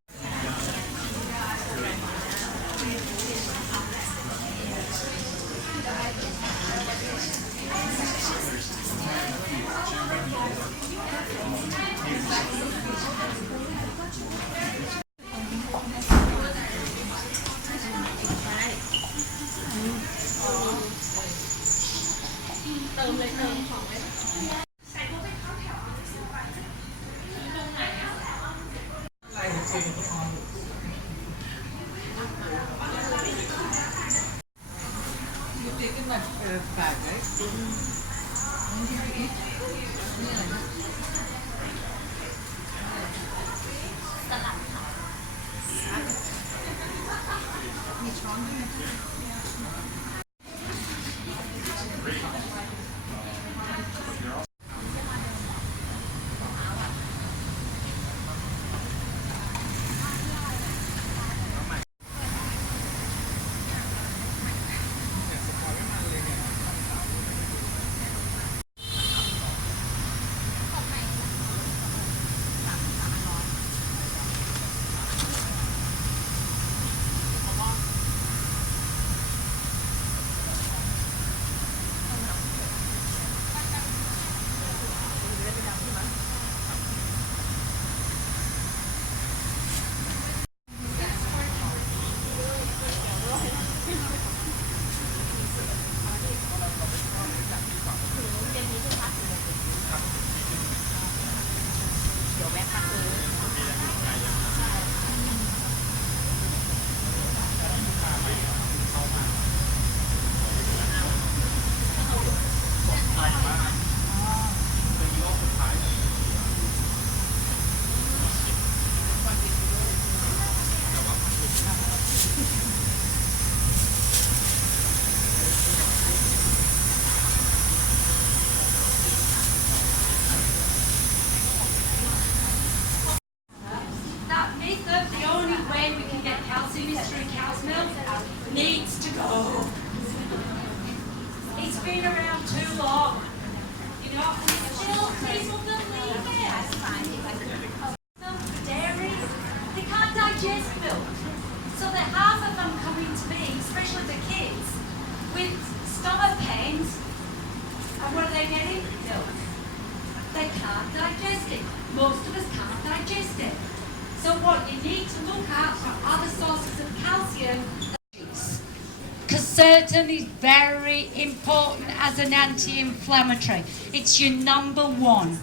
needs to go. It's been around too long. You know, still people believe it. Milk for dairy, they can't digest milk. So the half of them coming to me, especially the kids, with stomach pains. And what are they getting? Milk. They can't digest it. Most of us can't digest it. So what you need to look at are other sources of calcium. Quercetin is very important as an anti-inflammatory. It's your number one.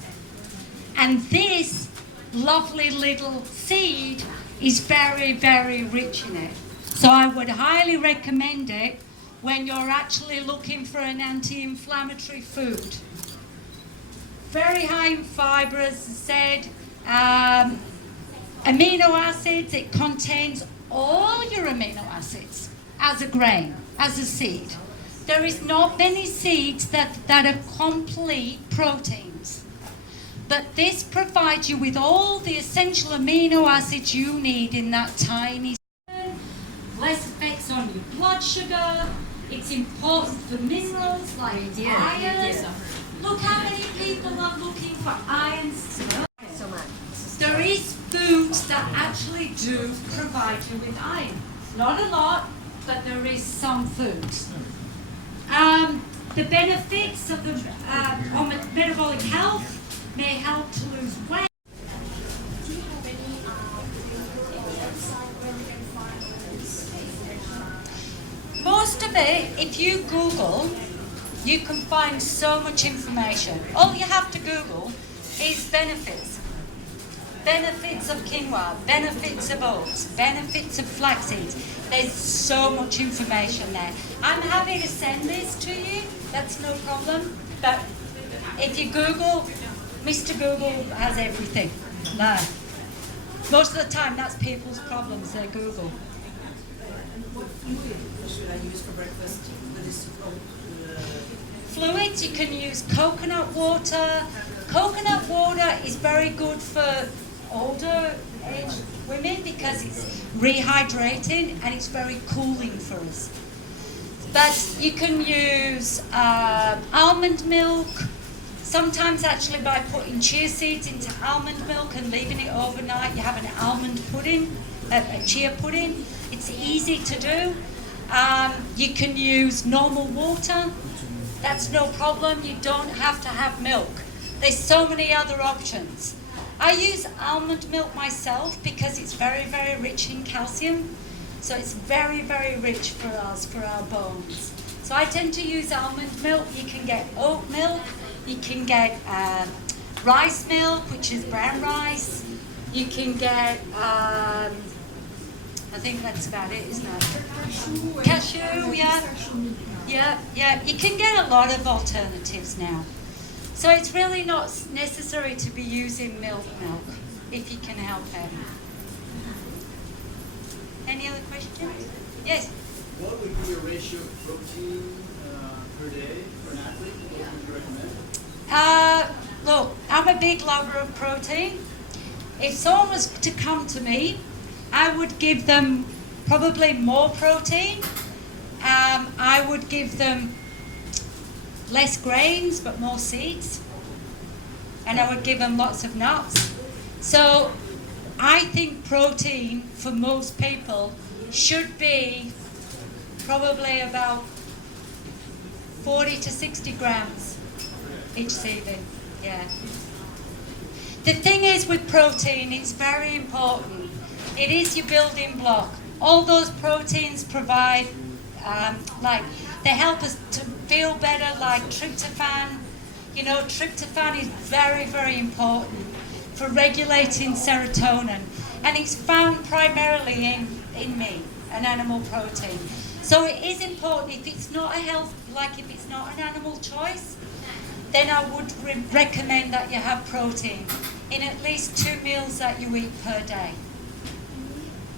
And this lovely little seed is very, very rich in it. So I would highly recommend it when you're actually looking for an anti-inflammatory food. Very high in fibre, as I said. Amino acids, it contains all your amino acids as a grain, as a seed. There is not many seeds that are complete proteins. But this provides you with all the essential amino acids you need in that tiny seed. Less effects on your blood sugar. It's important for minerals like iron. Look how many people are looking for iron still. There is foods that actually do provide you with iron. Not a lot, but there is some foods. The benefits of the on metabolic health may help to lose weight. Most of it, if you Google, you can find so much information. All you have to Google is benefits. Benefits of quinoa, benefits of oats, benefits of flax seeds. There's so much information there. I'm happy to send this to you, that's no problem. But if you Google, Mr. Google has everything there. Most of the time that's people's problems, they Google. What fluid should I use for breakfast with this Fluids, you can use coconut water. Coconut water is very good for older aged women because it's rehydrating and it's very cooling for us. But you can use almond milk, sometimes actually by putting chia seeds into almond milk and leaving it overnight, you have an almond pudding, a chia pudding. It's easy to do. You can use normal water, that's no problem, you don't have to have milk. There's so many other options. I use almond milk myself because it's very, very rich in calcium. So it's very, very rich for us, for our bones. So I tend to use almond milk. You can get oat milk. You can get rice milk, which is brown rice. You can get, I think that's about it, isn't it? Cashew, yeah. Yeah. You can get a lot of alternatives now. So it's really not necessary to be using milk if you can help it. Any other questions? Yes? What would be your ratio of protein per day for an athlete? What would you recommend? Look, I'm a big lover of protein. If someone was to come to me, I would give them probably more protein. I would give them less grains but more seeds, and I would give them lots of nuts. So I think protein for most people should be probably about 40 to 60 grams each serving. Yeah. The thing is with protein, it's very important. It is your building block. All those proteins provide they help us to feel better, like tryptophan. You know, tryptophan is very, very important for regulating serotonin. And it's found primarily in meat, an animal protein. So it is important, if it's not if it's not an animal choice, then I would recommend that you have protein in at least 2 meals that you eat per day.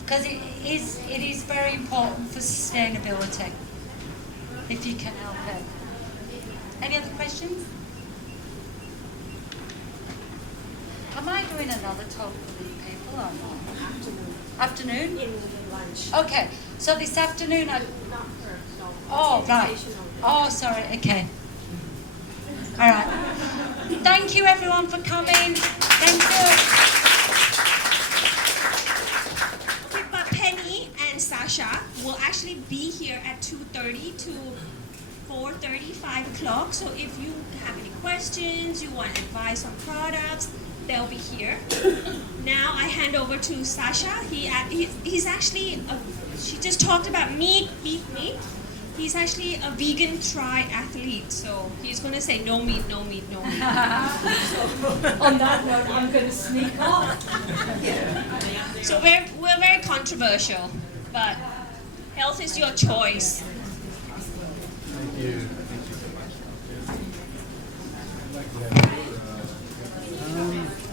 Because it is very important for sustainability, if you can help it. Any other questions? Am I doing another talk for these people or not? Afternoon. in lunch? Okay, so this afternoon Not her, no. Oh, right. Educational. Oh, sorry, okay. All right. Thank you everyone for coming. Thank you. Okay, but Penny and Sasha will actually be here at 2:30 to 4:30, 5 o'clock. So if you have any questions, you want advice on products, they'll be here. Now I hand over to Sasha. He's actually, she just talked about meat. He's actually a vegan triathlete, so he's going to say no meat. So, on that note, I'm going to sneak off. So we're very controversial, but health is your choice. Thank you.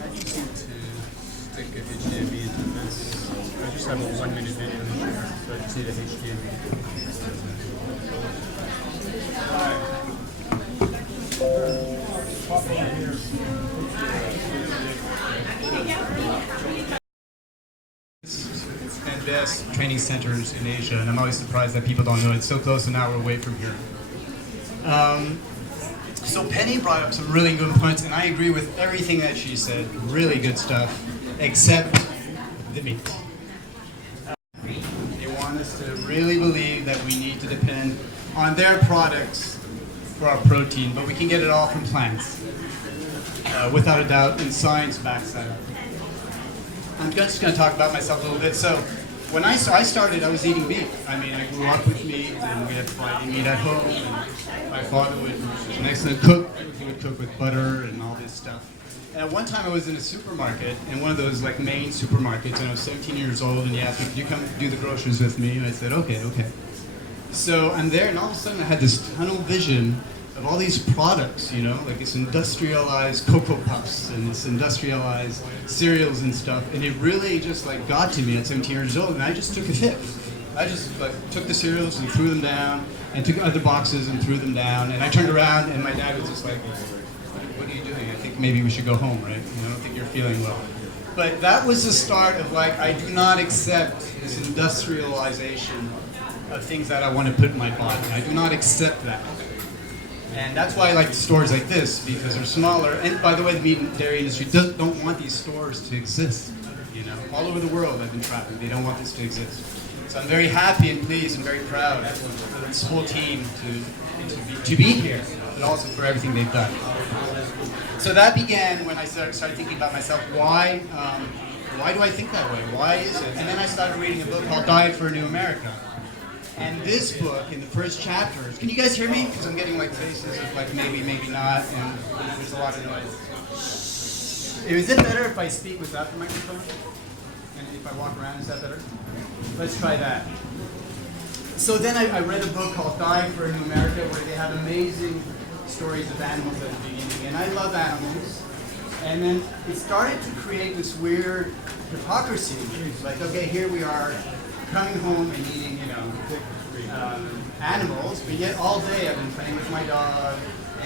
I just need to stick a HDMI into this. I just have a 1 minute video to share, so I just need a HDMI. And best training centers in Asia, and I'm always surprised that people don't know it's so close, an hour away from here. So Penny brought up some really good points, and I agree with everything that she said. Really good stuff, except the meat. They want us to really believe that we need to depend on their products for our protein, but we can get it all from plants, without a doubt, and science backs that up. I'm just going to talk about myself a little bit. So when I started, I was eating beef. I mean, I grew up with meat, and we had fried meat at home. And my father was an excellent cook. He would cook with butter and all this stuff. And at one time, I was in a supermarket, in one of those like main supermarkets, and I was 17 years old, and he asked me, "Could you come do the groceries with me?" And I said, "Okay, okay." So I'm there, and all of a sudden, I had this tunnel vision of all these products, you know, like this industrialized Cocoa Puffs and this industrialized cereals and stuff, and it really just like got to me at 17 years old, and I just took a fit. I just like took the cereals and threw them down, and took other boxes and threw them down, and I turned around, and my dad was just like, "What are you doing? I think maybe we should go home, right? I don't think you're feeling well." But that was the start of like, I do not accept this industrialization of things that I want to put in my body. I do not accept that. And that's why I like stores like this, because they're smaller. And by the way, the meat and dairy industry don't want these stores to exist. You know, all over the world I've been traveling, they don't want this to exist. So I'm very happy and pleased and very proud for this whole team to be here, and also for everything they've done. So that began when I started thinking about myself. Why do I think that way? Why is it? And then I started reading a book called Diet for a New America. And this book, in the first chapters, can you guys hear me? Because I'm getting like faces of like maybe, maybe not, and there's a lot of noise. Is it better if I speak without the microphone? And if I walk around, is that better? Let's try that. So then I read a book called Diet for a New America, where they have amazing stories of animals at the beginning. And I love animals. And then it started to create this weird hypocrisy. It's like, okay, here we are, coming home and eating, animals, but yet all day I've been playing with my dog,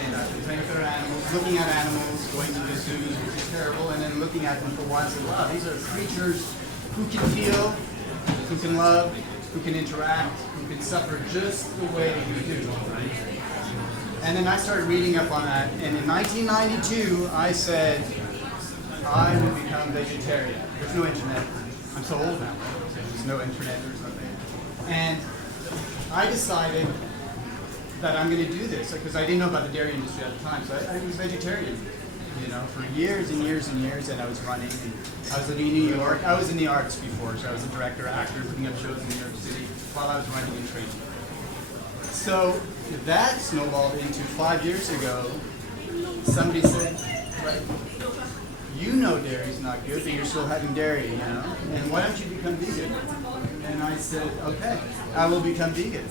and I've been playing with other animals, looking at animals, going to the zoos, which is terrible, and then looking at them for a while and saying, wow, these are creatures who can feel, who can love, who can interact, who can suffer just the way you do, right? And then I started reading up on that, and in 1992, I said, I will become vegetarian. There's no internet. I'm so old now. There's no internet or something. And I decided that I'm going to do this because I didn't know about the dairy industry at the time. So I was vegetarian, for years and years and years. And I was running. And I was living in New York. I was in the arts before, so I was a director, actor, putting up shows in New York City while I was running and training. So that snowballed into 5 years ago. Somebody said, right, you know dairy's not good, but you're still having dairy, and why don't you become vegan? And I said, okay, I will become vegan.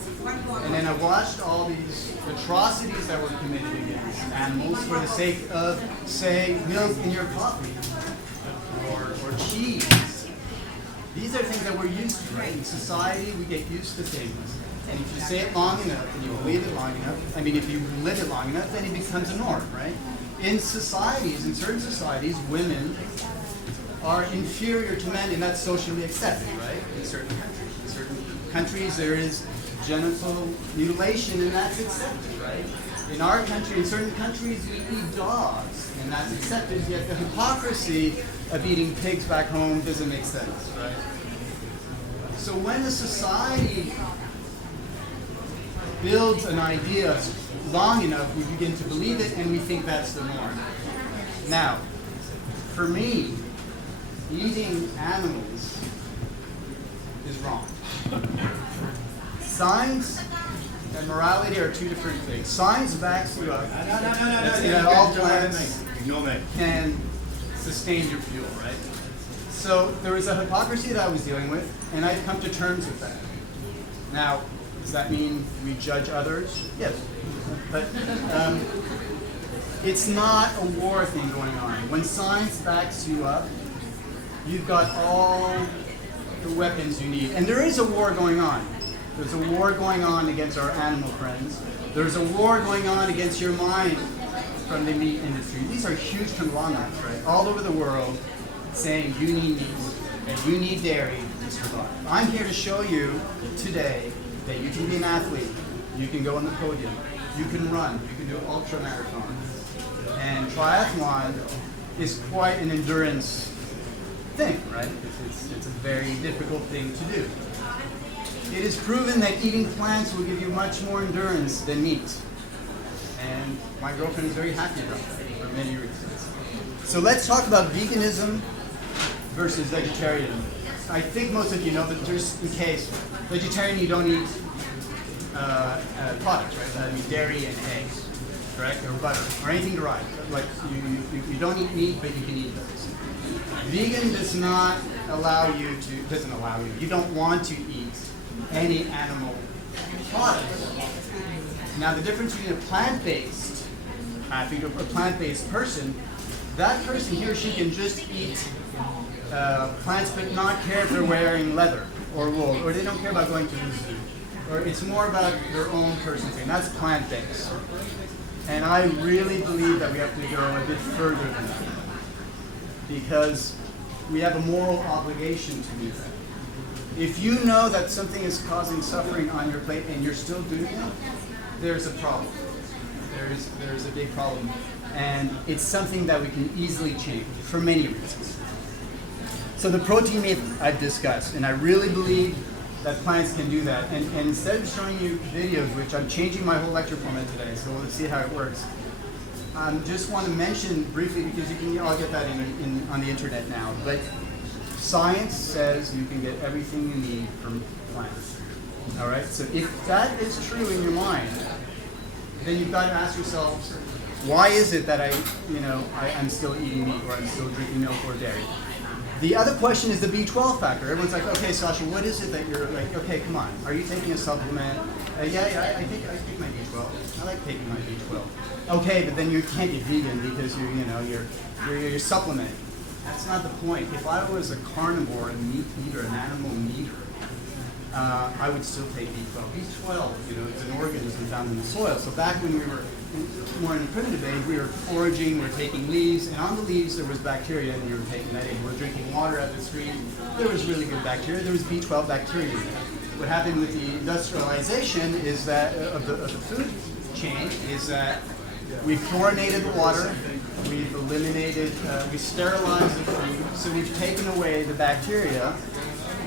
And then I watched all these atrocities that were committed against animals for the sake of, say, milk in your coffee or cheese. These are things that we're used to, right? In society, we get used to things. And if you say it long enough and you believe it long enough, if you live it long enough, then it becomes a norm, right? In societies, in certain societies, women are inferior to men, and that's socially accepted, right? In certain countries, there is genital mutilation, and that's accepted, right? In our country, in certain countries, we eat dogs, and that's accepted, yet the hypocrisy of eating pigs back home doesn't make sense, right? So when a society builds an idea long enough, we begin to believe it, and we think that's the norm. Now, for me, eating animals is wrong. Science and morality are two different things. Science backs you up that all plants can sustain your fuel, right? So there was a hypocrisy that I was dealing with, and I've come to terms with that. Now, does that mean we judge others? Yes. But it's not a war thing going on. When science backs you up, you've got all the weapons you need. And there is a war going on. There's a war going on against our animal friends. There's a war going on against your mind from the meat industry. These are huge conglomerates, right? All over the world saying you need meat and you need dairy to survive. I'm here to show you today that you can be an athlete. You can go on the podium. You can run. You can do ultra marathons. And triathlon is quite an endurance thing, right? It's a very difficult thing to do. It is proven that eating plants will give you much more endurance than meat. And my girlfriend is very happy about that for many reasons. So let's talk about veganism versus vegetarianism. I think most of you know, but just in case, vegetarian, you don't eat products, right? I mean, dairy and eggs, correct? Or butter, or anything derived. Like, you don't eat meat, but you can eat those. Vegan does not allow you to, doesn't allow you, you don't want to eat any animal products. Now, the difference between a plant-based athlete or a plant-based person, that person, he or she can just eat plants but not care if they're wearing leather or wool, or they don't care about going to the zoo, or it's more about their own personal thing. That's plant-based. And I really believe that we have to go a bit further than that, because we have a moral obligation to do that. If you know that something is causing suffering on your plate and you're still doing it, there's a problem. There's a big problem. And it's something that we can easily change for many reasons. So the protein myth I've discussed, and I really believe that plants can do that. And instead of showing you videos, which I'm changing my whole lecture format today, so we'll see how it works. Just want to mention briefly, because you can all get that on the internet now, but science says you can get everything you need from plants. All right, so if that is true in your mind, then you've got to ask yourself, why is it that I'm still eating meat, or I'm still drinking milk or dairy? The other question is the B12 factor. Everyone's like, okay, Sasha, what is it that you're like, okay, come on, are you taking a supplement? I take my B12. I like taking my B12. Okay, but then you can't get vegan because you're supplementing. That's not the point. If I was a carnivore, a meat eater, an animal eater, I would still take B12. B12, it's an organism found in the soil. So back when we were more in the primitive age, we were foraging, we were taking leaves, and on the leaves there was bacteria, and you were taking that in. We were drinking water at the stream. There was really good bacteria. There was B12 bacteria in there. What happened with the industrialization is that of the food chain is that we chlorinated the water, we've eliminated, we sterilized the food, so we've taken away the bacteria,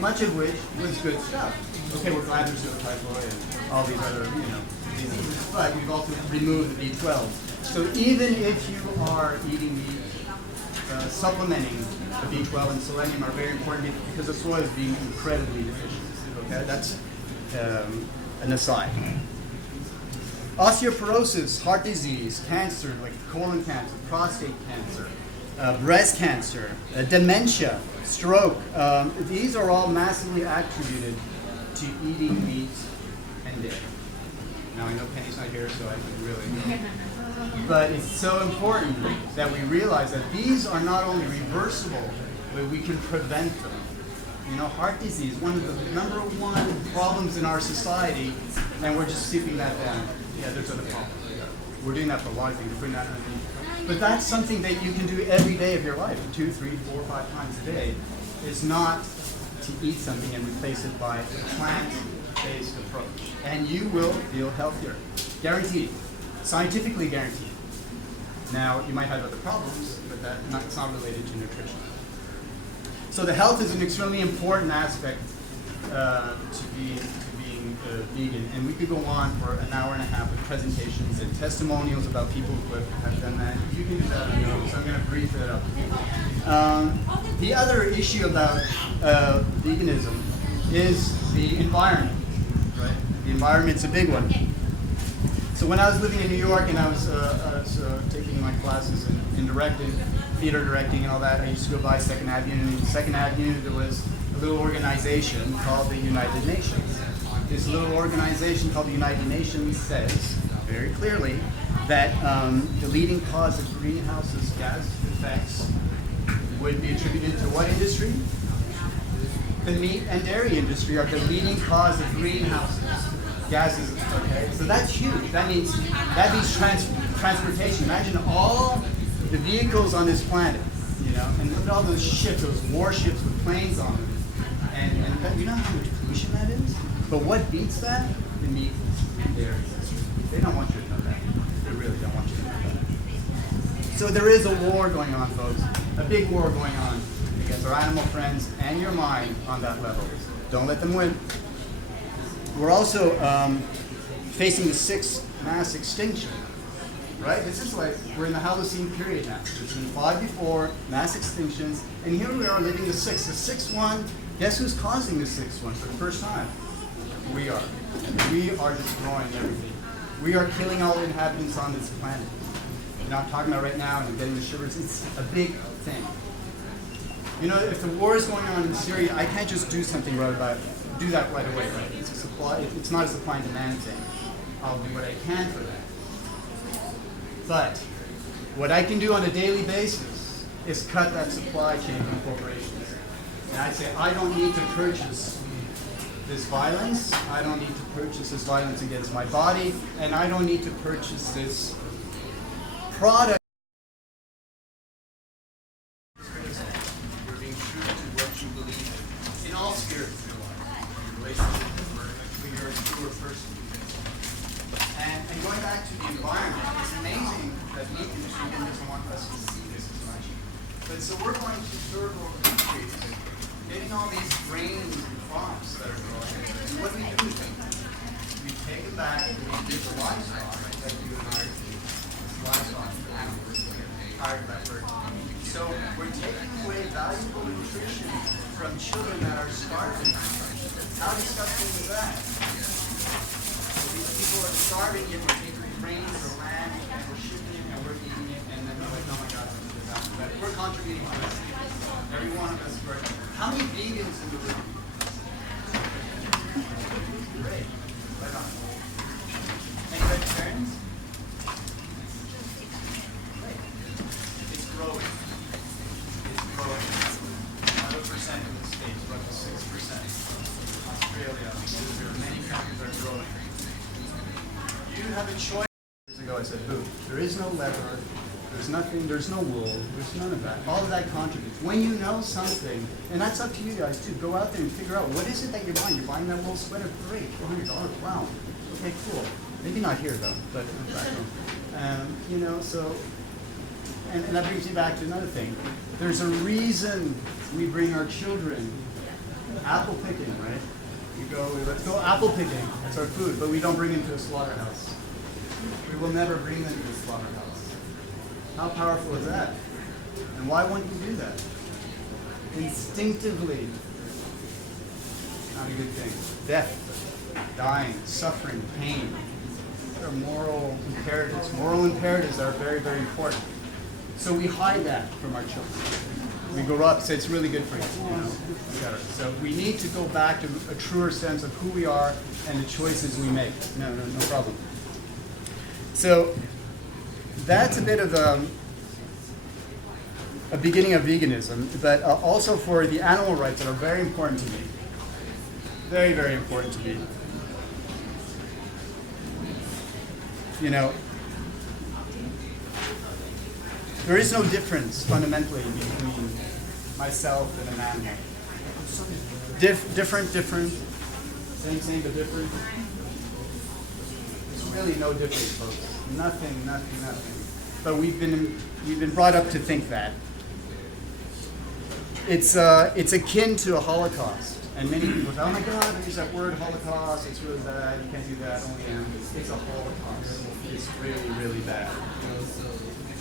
much of which was good stuff. Okay, we're glad there's no typhoid and all these other, diseases, but we've also removed the B12. So even if you are eating meat, supplementing the B12 and selenium are very important because the soil is being incredibly deficient. Okay, that's an aside. Osteoporosis, heart disease, cancer, like colon cancer, prostate cancer, breast cancer, dementia, stroke, these are all massively attributed to eating meat and dairy. Now I know Penny's not here, so I can really, but it's so important that we realize that these are not only reversible, but we can prevent them. Heart disease, one of the number one problems in our society, and we're just sweeping that down. Yeah, there's other problems. We're doing that for a lot of things. But that's something that you can do every day of your life, 2, 3, 4, 5 times a day, is not to eat something and replace it by a plant-based approach. And you will feel healthier. Guaranteed. Scientifically guaranteed. Now, you might have other problems, but it's not related to nutrition. So the health is an extremely important aspect to being vegan, and we could go on for an hour and a half with presentations and testimonials about people who have done that. You can do that on your own, so I'm going to brief it up. The other issue about veganism is the environment, right? The environment's a big one. So when I was living in New York and I was taking my classes in directing, theater directing and all that, I used to go by 2nd Avenue, and in 2nd Avenue there was a little organization called the United Nations. This little organization called the United Nations says very clearly that the leading cause of greenhouse gas effects would be attributed to what industry? The meat and dairy industry are the leading cause of greenhouse gases. Okay, so that's huge. That means transportation. Imagine all the vehicles on this planet, and look at all those ships, those warships with planes on them, and you know how much pollution that is. But what beats that? The meat and dairy. They don't want you to know that. They really don't want you to know that. So there is a war going on, folks. A big war going on against our animal friends and your mind on that level. Don't let them win. We're also facing the 6th mass extinction. right? This is like, we're in the Holocene period now. There's been 5 before, mass extinctions, and here we are living the 6th. The 6th one, guess who's causing the 6th one for the first time? We are. We are destroying everything. We are killing all the inhabitants on this planet. You know, I'm talking about right now and I'm getting the shivers. It's a big thing. You know, if the war is going on in Syria, I can't just do something right about it. Do that right away, right? It's a supply. It's not a supply and demand thing. I'll do what I can for that. But what I can do on a daily basis is cut that supply chain from corporations. And I say, I don't need to purchase this violence. I don't need to purchase this violence against my body. And I don't need to purchase this product. You're being true to what you believe in all spheres of your life. Your relationship with you're a truer person. And going back to the environment, it's amazing that meat industry doesn't want us to see this as much. But so we're going to third world countries, getting all these grains and crops that are growing. And what do we do with them? We take them back and we give the livestock that you and I are eating. Livestock, animals, hired by bird. So we're taking away valuable nutrition from children that are starving. How disgusting is that? These people are starving, yet we're taking grains or land, and we're shipping it, and we're eating it, and then we're like, oh my God, but we're contributing to this. Every one of us, how many vegans in the room? Great. Right on. Any vegetarians? Great. It's growing. It's growing. 100% in the States, roughly 6%. Australia, Israel, many countries are growing. You have a choice. Years ago I said, boo, there is no leather, there's nothing, there's no wool, there's none of that. All of that contributes. When you know something, and that's up to you guys too, go out there and figure out what is it that you're buying. You're buying that wool sweater, great, $400, wow. Okay, cool. Maybe not here though, but back home. You know, so, and that brings me back to another thing. There's a reason we bring our children apple picking, right? Let's go apple picking, that's our food, but we don't bring them to a slaughterhouse. We will never bring them to a slaughterhouse. How powerful is that? And why wouldn't you do that? Instinctively, not a good thing. Death, dying, suffering, pain. These are moral imperatives. Moral imperatives that are very, very important. So we hide that from our children. We grow up and say it's really good for you, etc. So we need to go back to a truer sense of who we are and the choices we make. No problem. So that's a bit of a beginning of veganism, but also for the animal rights that are very important to me. Very, very important to me. You know, there is no difference fundamentally between myself and an animal. Different. Same, but different. There's really no difference, folks. Nothing. But we've been brought up to think that. It's akin to a Holocaust. And many people say, oh my God, I use that word Holocaust, it's really bad, you can't do that, only animals. It's a Holocaust. It's really, really bad.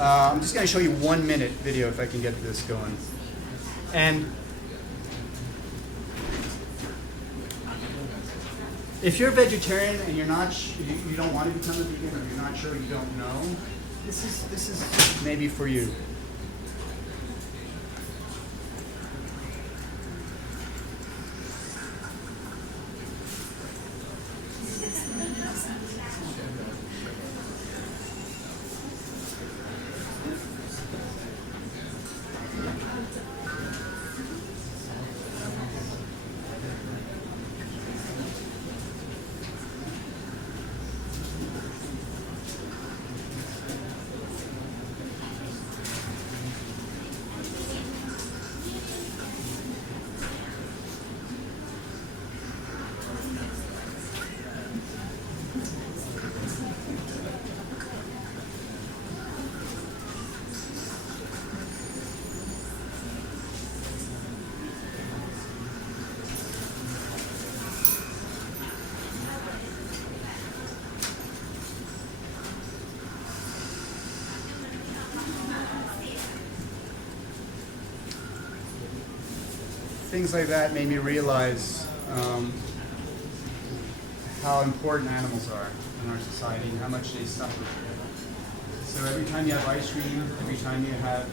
I'm just going to show you 1 minute video if I can get this going. And if you're a vegetarian and you're not, you don't want to become a vegan, or you're not sure, you don't know, this is maybe for you. things like that made me realize how important animals are in our society and how much they suffer. So every time you have ice cream, every time you have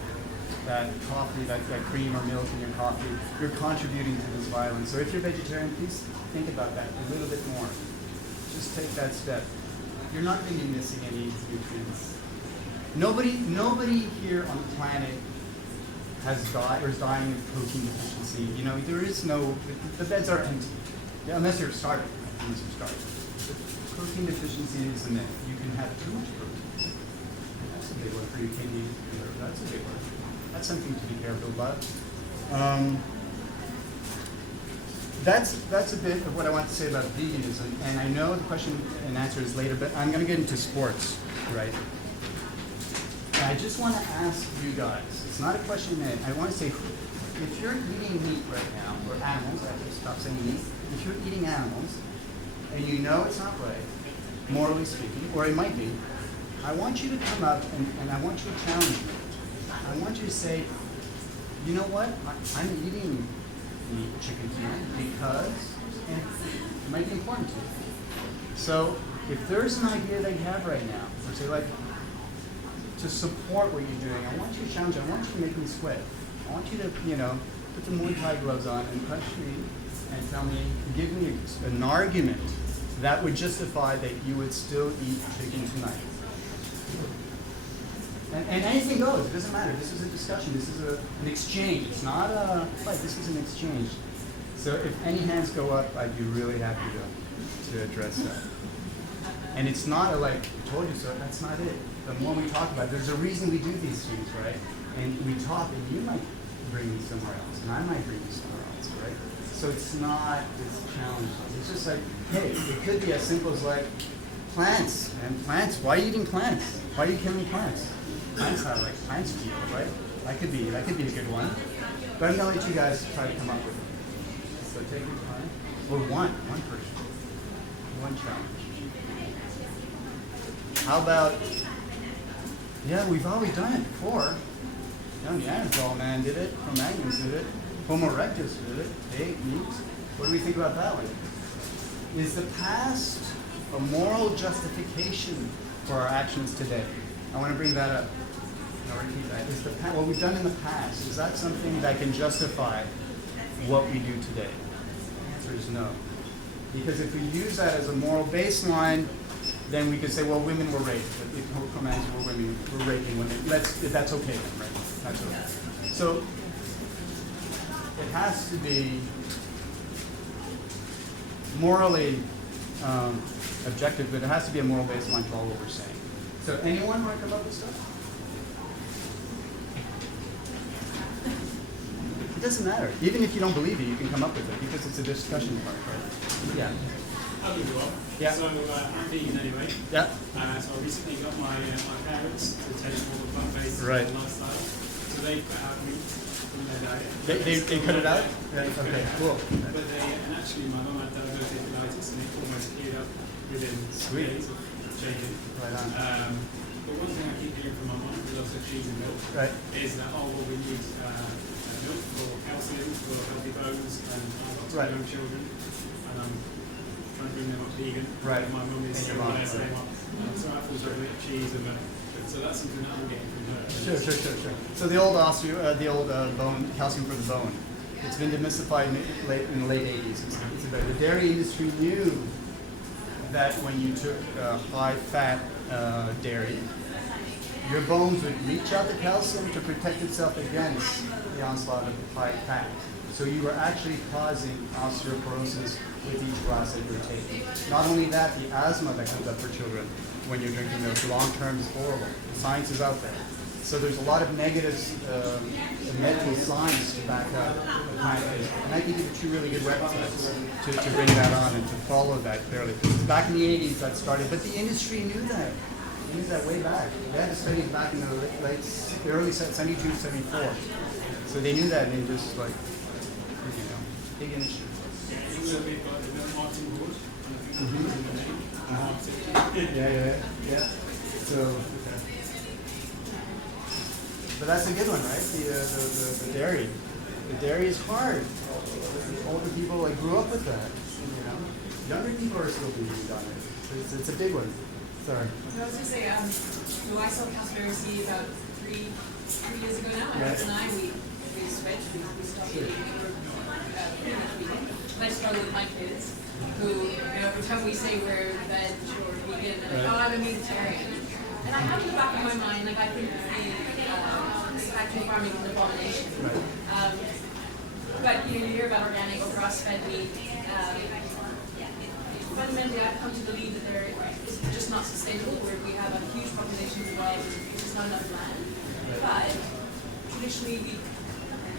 that coffee, that cream or milk in your coffee, you're contributing to this violence. So if you're vegetarian, please think about that a little bit more. Just take that step. You're not going to be missing any nutrients. Nobody here on the planet has died or is dying of protein deficiency. You know, there is no, the beds are empty. Yeah, unless you're starving. Unless you're starving. Protein deficiency is a myth. You can have too much protein. That's a big one for your kidney. That's a big one. That's something to be careful about. That's a bit of what I want to say about veganism. And I know the question and answer is later, but I'm going to get into sports, right? And I just want to ask you guys, it's not a question that I want to say, if you're eating meat right now, or animals, I have to stop saying meat, if you're eating animals, and you know it's not right, morally speaking, or it might be, I want you to come up and I want you to challenge me. I want you to say, you know what, I'm eating meat, chicken tonight because it might be important to you. So if there's an idea that you have right now, or say like, to support what you're doing, I want you to challenge it. I want you to make me sweat. I want you to, put the Muay Thai gloves on and punch me and tell me, give me an argument that would justify that you would still eat chicken tonight. And anything goes. It doesn't matter. This is a discussion. This is an exchange. It's not a fight. This is an exchange. So if any hands go up, I'd be really happy to address that. And it's not a like, I told you so. That's not it. The more we talk about it, there's a reason we do these things, right? And we talk, and you might bring me somewhere else, and I might bring you somewhere else, right? So it's not this challenge. It's just like, hey, it could be as simple as like plants. And plants, why are you eating plants? Why are you killing plants? Plants are like plants feel, right? That could be a good one. But I'm gonna let you guys try to come up with it. So take your time. Or one person. One challenge. How about, yeah, we've always done it before. Neanderthal man did it, Cro-Magnons did it, Homo erectus did it, they ate meat. What do we think about that one? Is the past a moral justification for our actions today? I want to bring that up. I'll repeat that. Is what we've done in the past, is that something that can justify what we do today? The answer is no. Because if we use that as a moral baseline, then we could say, well, women were raped. If Cro-Magnons were women, were raping women. That's okay then, right? That's okay. So it has to be morally objective, but it has to be a moral baseline to all what we're saying. So anyone want to come up with stuff? It doesn't matter. Even if you don't believe it, you can come up with it because it's a discussion part, right? Yeah. How do you do? Yeah. So I'm vegan anyway. Yeah. So I recently got my parents to take all the plant-based lifestyle. So they cut out meat from their diet. They cut it out? Yeah. Okay, cool. But and actually my mum had diverticulitis and it almost cleared up within days of changing. Right on. But one thing I keep hearing from my mum, who loves her cheese and milk, is that, we need milk for calcium, for healthy bones, and I've got two young children, and I'm trying to bring them up vegan. Right. And my mum is so apples with a bit of cheese and milk. So that's something that I'm getting from her. Sure. So the old bone, calcium for the bone, it's been demystified in the late 80s. It's about the dairy industry knew that when you took high-fat dairy, your bones would reach out the calcium to protect itself against the onslaught of high fat. So you were actually causing osteoporosis with each glass that you were taking. Not only that, the asthma that comes up for children when you're drinking milk long-term is horrible. The science is out there. So there's a lot of negative medical science to back up the plant-based. And I can give you two really good websites to bring that on and to follow that clearly. Back in the 80s that started, but the industry knew that. They knew that way back. They had studies back in the early 72, 74. So they knew that and they just like, big industry. So we've got the Martin Wood, Yeah. So, but that's a good one, right? The dairy. The dairy is hard. Older people like grew up with that. You know, younger people are still being on it. It's a big one. Sorry. I was just saying, I saw Conspiracy about three years ago now. My Right. husband and I, we switched. We stopped eating. We were pretty much vegan. And I struggle with my kids, who, every time we say we're veg or vegan, they're like, oh, I'm a vegetarian. And I have in the back of my mind, like, I think the factory farming is an abomination. Right. But you hear about organic or grass-fed meat. Fundamentally, I've come to believe that there is just not sustainable, where we have a huge population of the world, there's just not enough land. But traditionally, we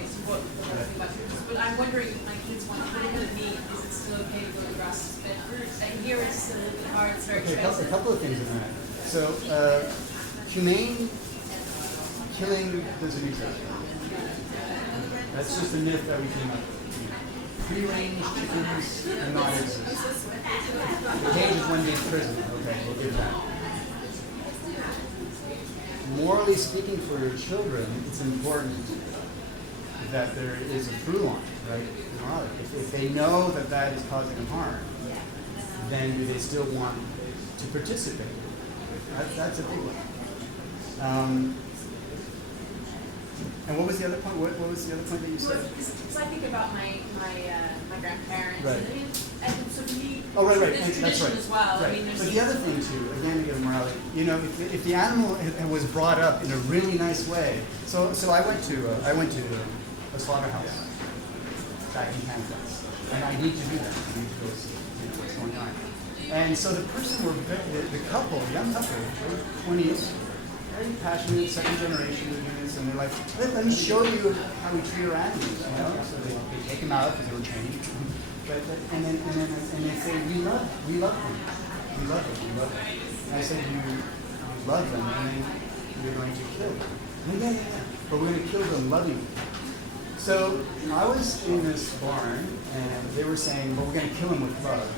support the whole thing about food. But I'm wondering, if my kids want a little bit of meat, is it still okay to go to grass-fed fruits? And here it's a little bit hard, it's very Okay, expensive. a couple of things in that. So, humane killing doesn't exist. That's just a myth that we came up with. Free-range chickens do not exist. The cage is 1 day's prison. Okay, we'll give that. Morally speaking, for your children, it's important that there is a through line, right? Morally. If they know that that is causing them harm, then do they still want to participate? That's a big one. And what was the other point? What was the other point that you said? Because I think about my grandparents, Right. and so to me, Oh, right. there's That's tradition right. as well. Right. I mean, there's But the other thing too, again, to get morality, if the animal was brought up in a really nice way. So I went to a slaughterhouse back in Canada, and I need to do that. I need to go see what's going on. And so the person the couple, young couple, they were 20s, very passionate, second generation doing this, and they're like, let me show you how we treat our animals, So they take them out because they were trained. And they say, we love them. We love them. And I said, you love them, and then you're going to kill them. Yeah. But we're going to kill them lovingly. So I was in this barn, and they were saying, well, we're going to kill them with love.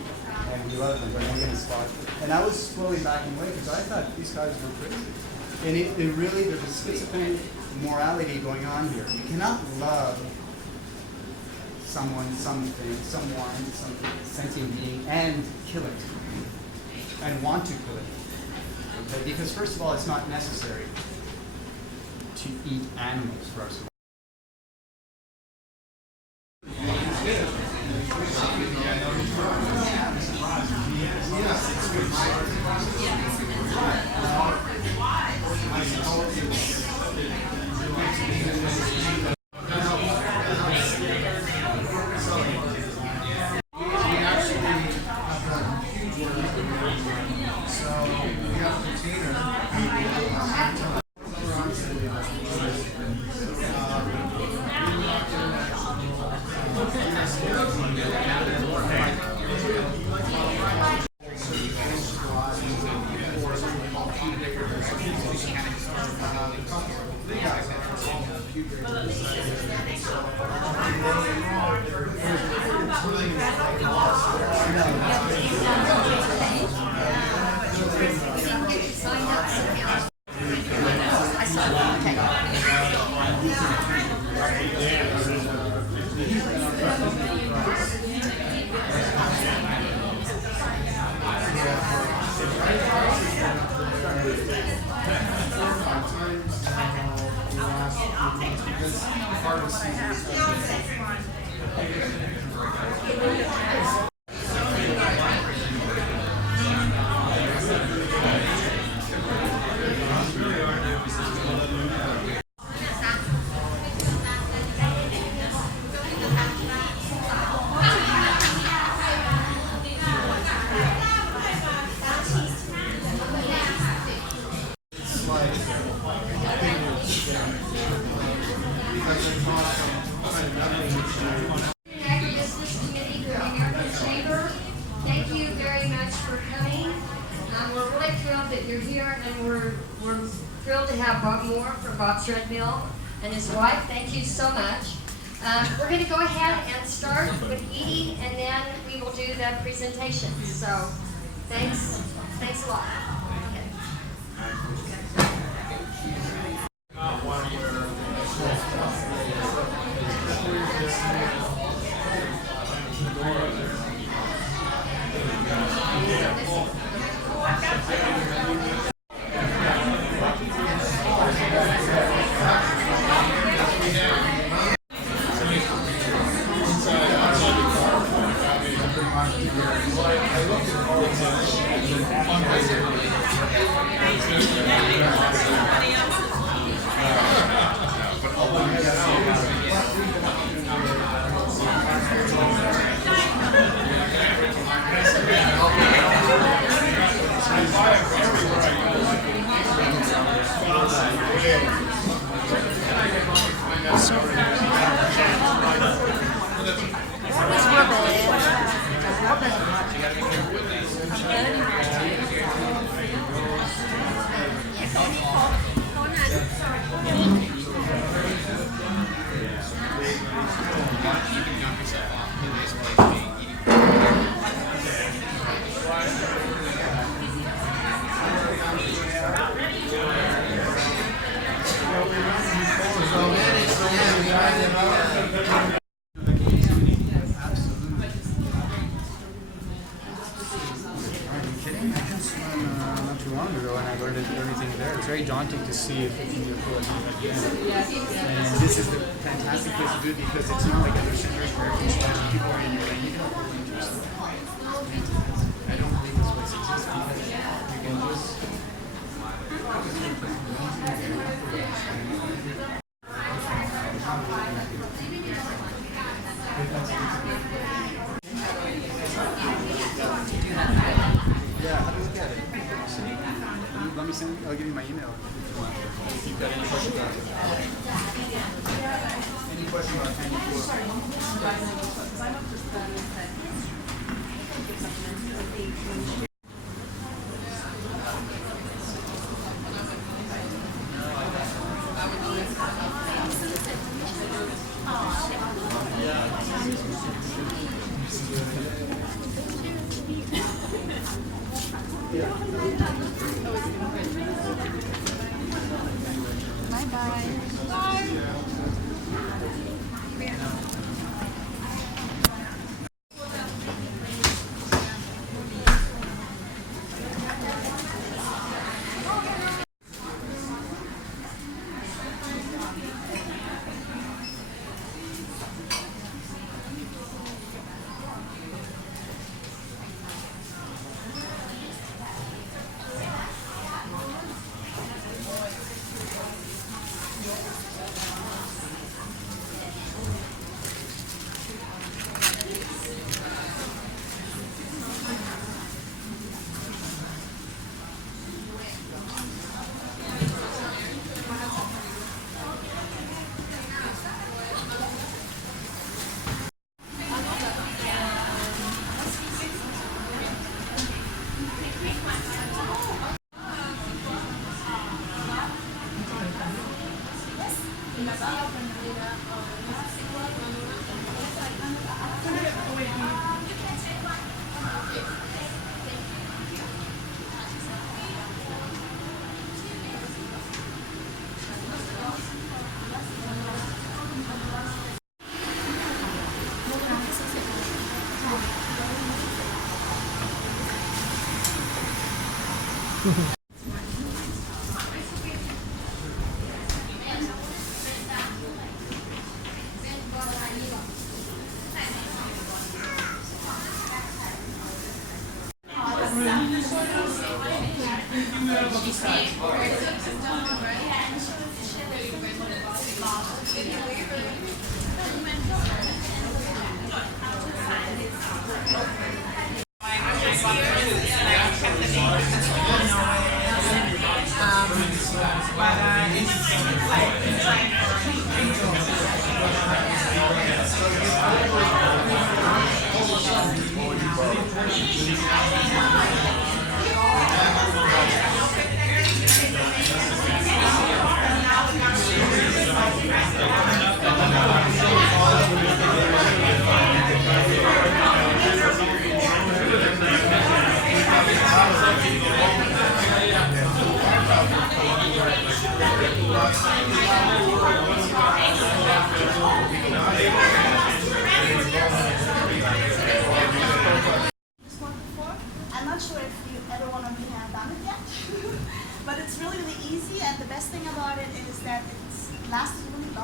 And we love them, but we're going to slaughter them. And I was slowly backing away because I thought these guys were crazy. And it really, there's a schizophrenic morality going on here. You cannot love someone, some sentient being, and kill it. And want to kill it. Okay? Because first of all, it's not necessary to eat animals for our survival. Thank you very much for coming. We're really thrilled that you're here, and we're thrilled to have Bob Moore from Bob's Red Mill and his wife. Thank you so much. We're going to go ahead and start with eating, and then we will do the presentation. So, thanks a lot. Okay. Not too long ago, and I learned everything there. It's very daunting to see if you can pull it again. And this is the fantastic place to do it because it's not like other centers where you can people are in your lane. You don't really interest them. I don't believe this place exists because you can just. Yeah, how do you look at it? Let me send. I'll give you my email if you've got any questions about it. Any question about tiny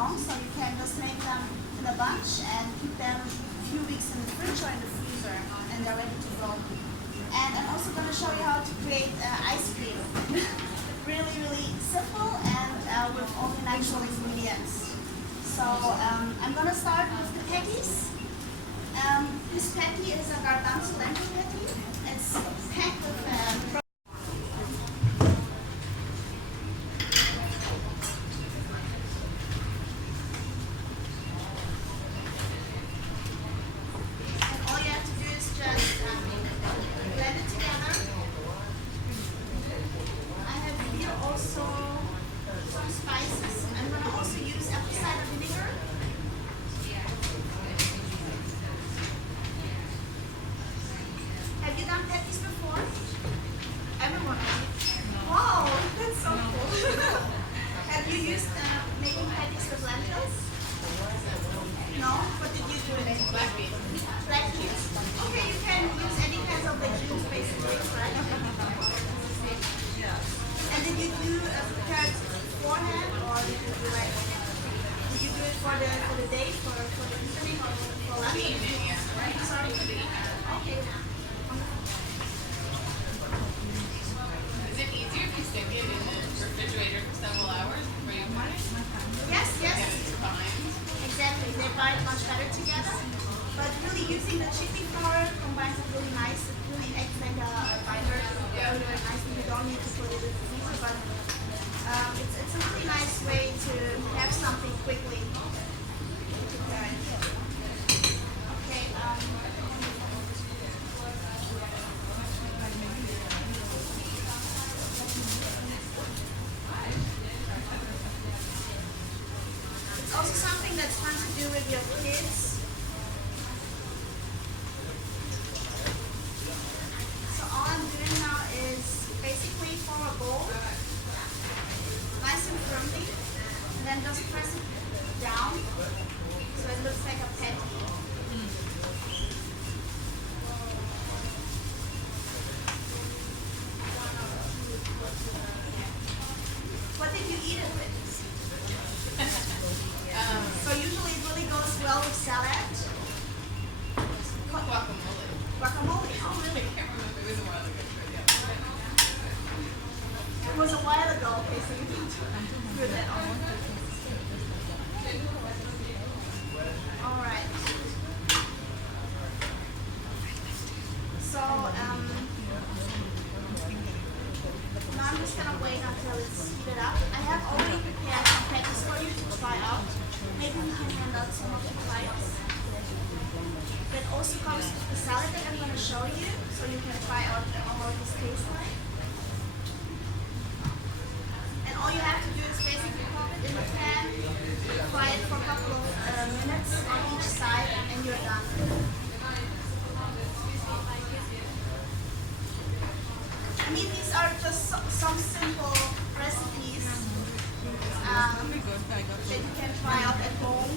long, so you can just make them in a bunch and keep them a few weeks in the fridge or in the freezer, and they're ready to go. And I'm also going to show you how to create ice cream. Really, really simple and with only natural ingredients. So I'm going to start with the patties. This patty is a garbanzo lentil patty. It's packed with protein. All you have to do is just blend it together. I have here also some spices. I'm going to also use apple cider vinegar. Have you done patties before? Everyone? Wow, that's so cool. Have you used making patties with lentils? No? What did you do in it? Black beans. Black beans? Okay, you can use any kinds of legumes basically, right? And did you do prepare it beforehand, or did you do like, did you do it for the day, for the evening, or for lunch? Sorry? Okay. Is it easier if you stick it in the refrigerator for several hours before you put it? Yes, yes. Yeah, it's fine. Exactly. They bind much better together. But really using the chickpea flour combines it really nice. It really acts like a binder. Really, really nice. You don't need to put it in the freezer, but it's a really nice way to have something quickly. Okay. It's also something that's fun to do with your kids. So all I'm doing now is basically form a bowl, nice and firmly, and then just press it down so it looks like a patty. What did you eat it with? So usually it really goes well with salad. Guacamole. Guacamole? Oh, really? I can't remember. It was a while ago. But yeah. It was a while ago, okay, so you don't do that on. Alright. So, now I'm just gonna wait until it's heated up. I have already prepared some patties for you to try out. Maybe we can hand out some of the clients. That also comes with the salad that I'm going to show you, so you can try out how this tastes like. And all you have to do is basically pop it in the pan, fry it for a couple of minutes on each side, and you're done. I mean, these are just some simple recipes that you can try out at home.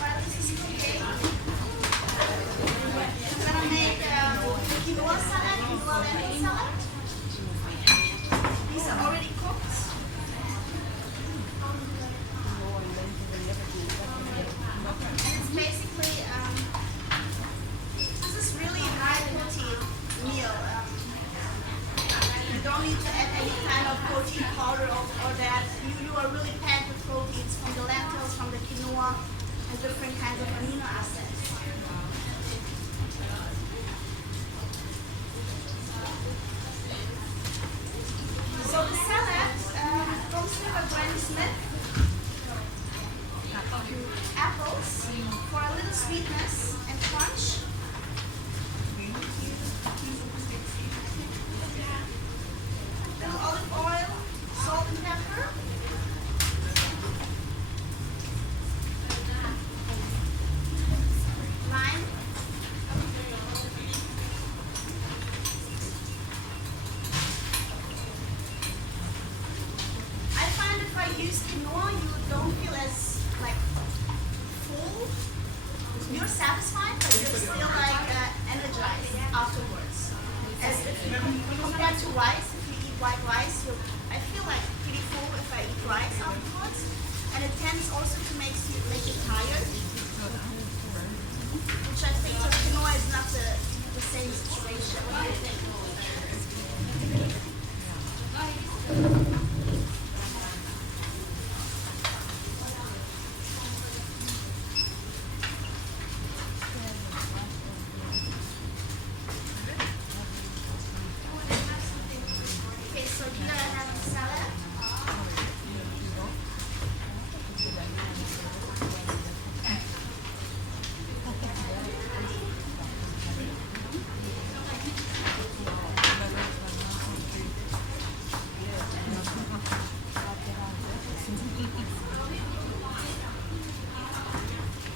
While this is cooking, I'm gonna make quinoa salad, quinoa lentil salad. These are already cooked. And it's basically, this is really high protein meal. You don't need to add any kind of protein powder or that. You are really packed with proteins from the lentils, from the quinoa, and different kinds of amino acids. So the salad comes with a Granny Smith, apples for a little sweetness and crunch. Little olive oil, salt and pepper. Lime. I find if I use quinoa, you don't feel as like full. You're satisfied, but you're still like energized afterwards. compared to rice, if you eat white rice, I feel like pretty full if I eat rice afterwards. And it tends also to make you tired, which I think with quinoa is not the same situation. What do you think? Okay, so here I have the salad.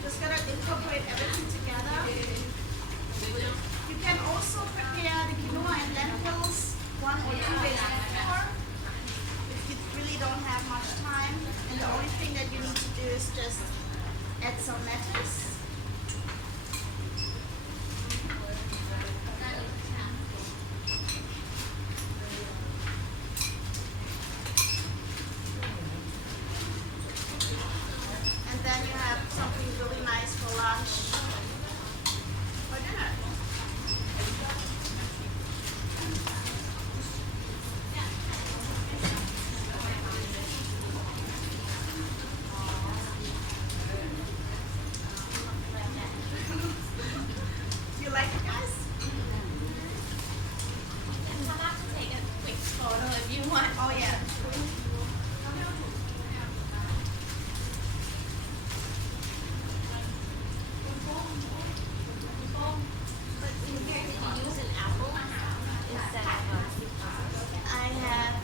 Just gonna incorporate everything together. You can also prepare the quinoa and lentils 1 or 2 days before if you really don't have much time. And the only thing that you need to do is just add some lettuce. And then you have something really nice for lunch or dinner. Do you like it, guys? Come out to take a quick photo if you want. Oh yeah. Use an apple instead of I have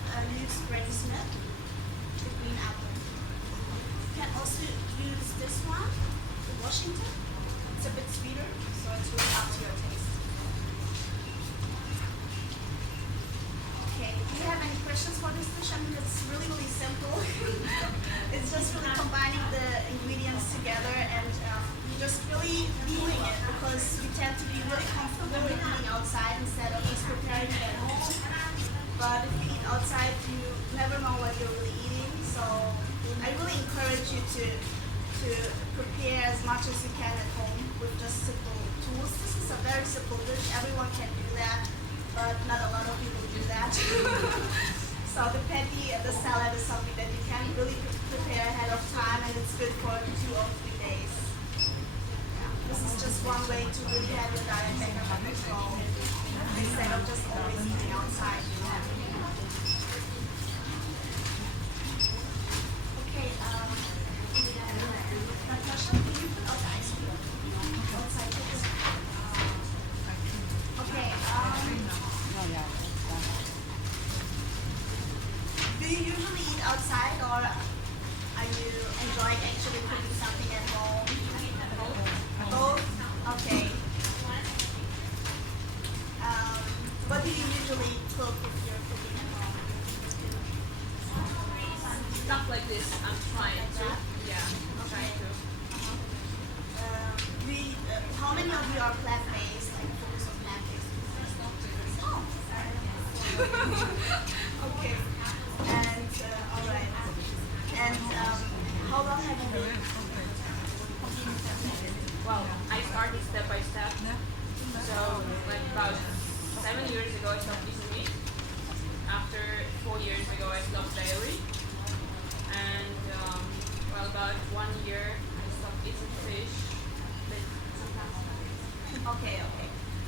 used Granny Smith, the green apple. You can also use this one, the Washington. It's a bit sweeter, so it's really up to your taste. Okay, do you have any questions for this dish? I mean, it's really, really simple. It's just really combining the ingredients together and just really doing it because you tend to be really comfortable with eating outside instead of just preparing it at home. But if you eat outside, you never know what you're really eating. So I really encourage you to prepare as much as you can at home with just simple tools. This is a very simple dish. Everyone can do that, but not a lot of people do that. So the patty and the salad is something that you can really prepare ahead of time, and it's good for 2 or 3 days. This is just one way to really have your diet back under control instead of just always eating outside. Okay, Natasha, can you put out the ice cream? Outside, please. Okay, do you usually eat outside or are you enjoying actually cooking something at home? Both? Okay. What do you usually cook if you're cooking at home? Stuff like this, I'm trying to. Yeah, I'm trying to. How many of you are plant-based, like focus on plant-based? Oh. Okay. And, alright. And how long have you been? Well, I started step by step. So, like about 7 years ago, I stopped eating meat. After 4 years ago, I stopped dairy. And, well, about 1 year, I stopped eating fish. Okay.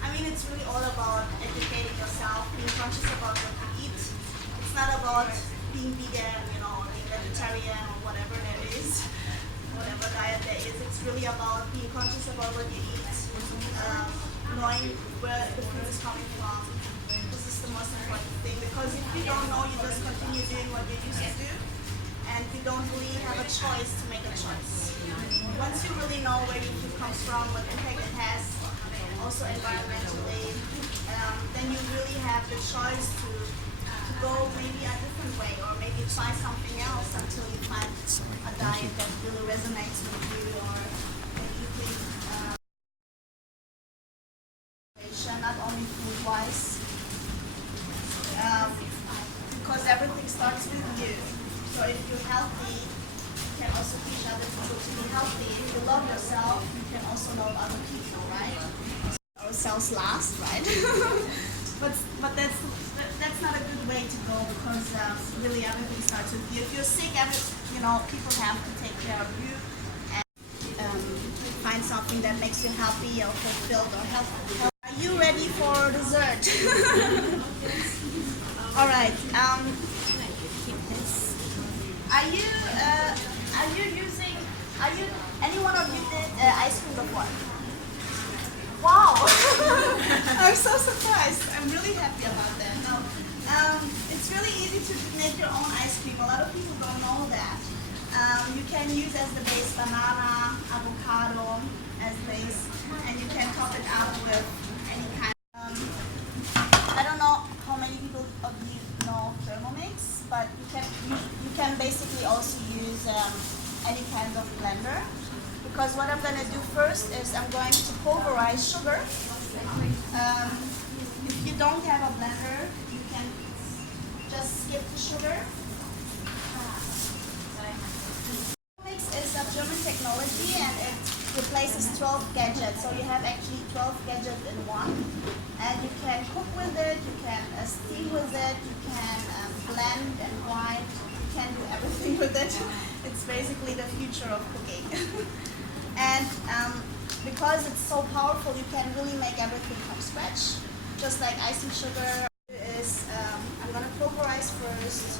I mean, it's really all about educating yourself, being conscious about what you eat. It's not about being vegan, or being vegetarian or whatever that is, whatever diet there is. It's really about being conscious about what you eat, knowing where the food is coming from. This is the most important thing because if you don't know, you just continue doing what you used to do, and you don't really have a choice to make a choice. Once you really know where your food comes from, what impact it has, also environmentally, then you really have the choice to go maybe a different way or maybe try something else until you find a diet that really resonates with you or that you think not only food-wise. starts with you. So if you're healthy, you can also teach other people to be healthy. If you love yourself, you can also love other people, right? Ourselves last, right? but that's not a good way to go because really everything starts with you. If you're sick, people have to take care of you and find something that makes you happy or fulfilled or healthy. Are you ready for dessert? All right. Are you any one of you did ice cream before? Wow! I'm so surprised. I'm really happy about that. No, it's really easy to make your own ice cream. A lot of people don't know that. You can use as the base banana, avocado as base, and you can top it up with any kind. I don't know how many people of you know Thermomix, but you can basically also use any kind of blender. Because what I'm going to do first is I'm going to pulverize sugar. If you don't have a blender, you can just skip the sugar. Thermomix is a German technology and it replaces 12 gadgets. So you have actually 12 gadgets in one. And you can cook with it, you can steam with it, you can blend and grind, you can do everything with it. It's basically the future of cooking. And because it's so powerful, you can really make everything from scratch. Just like icing sugar I'm going to pulverize first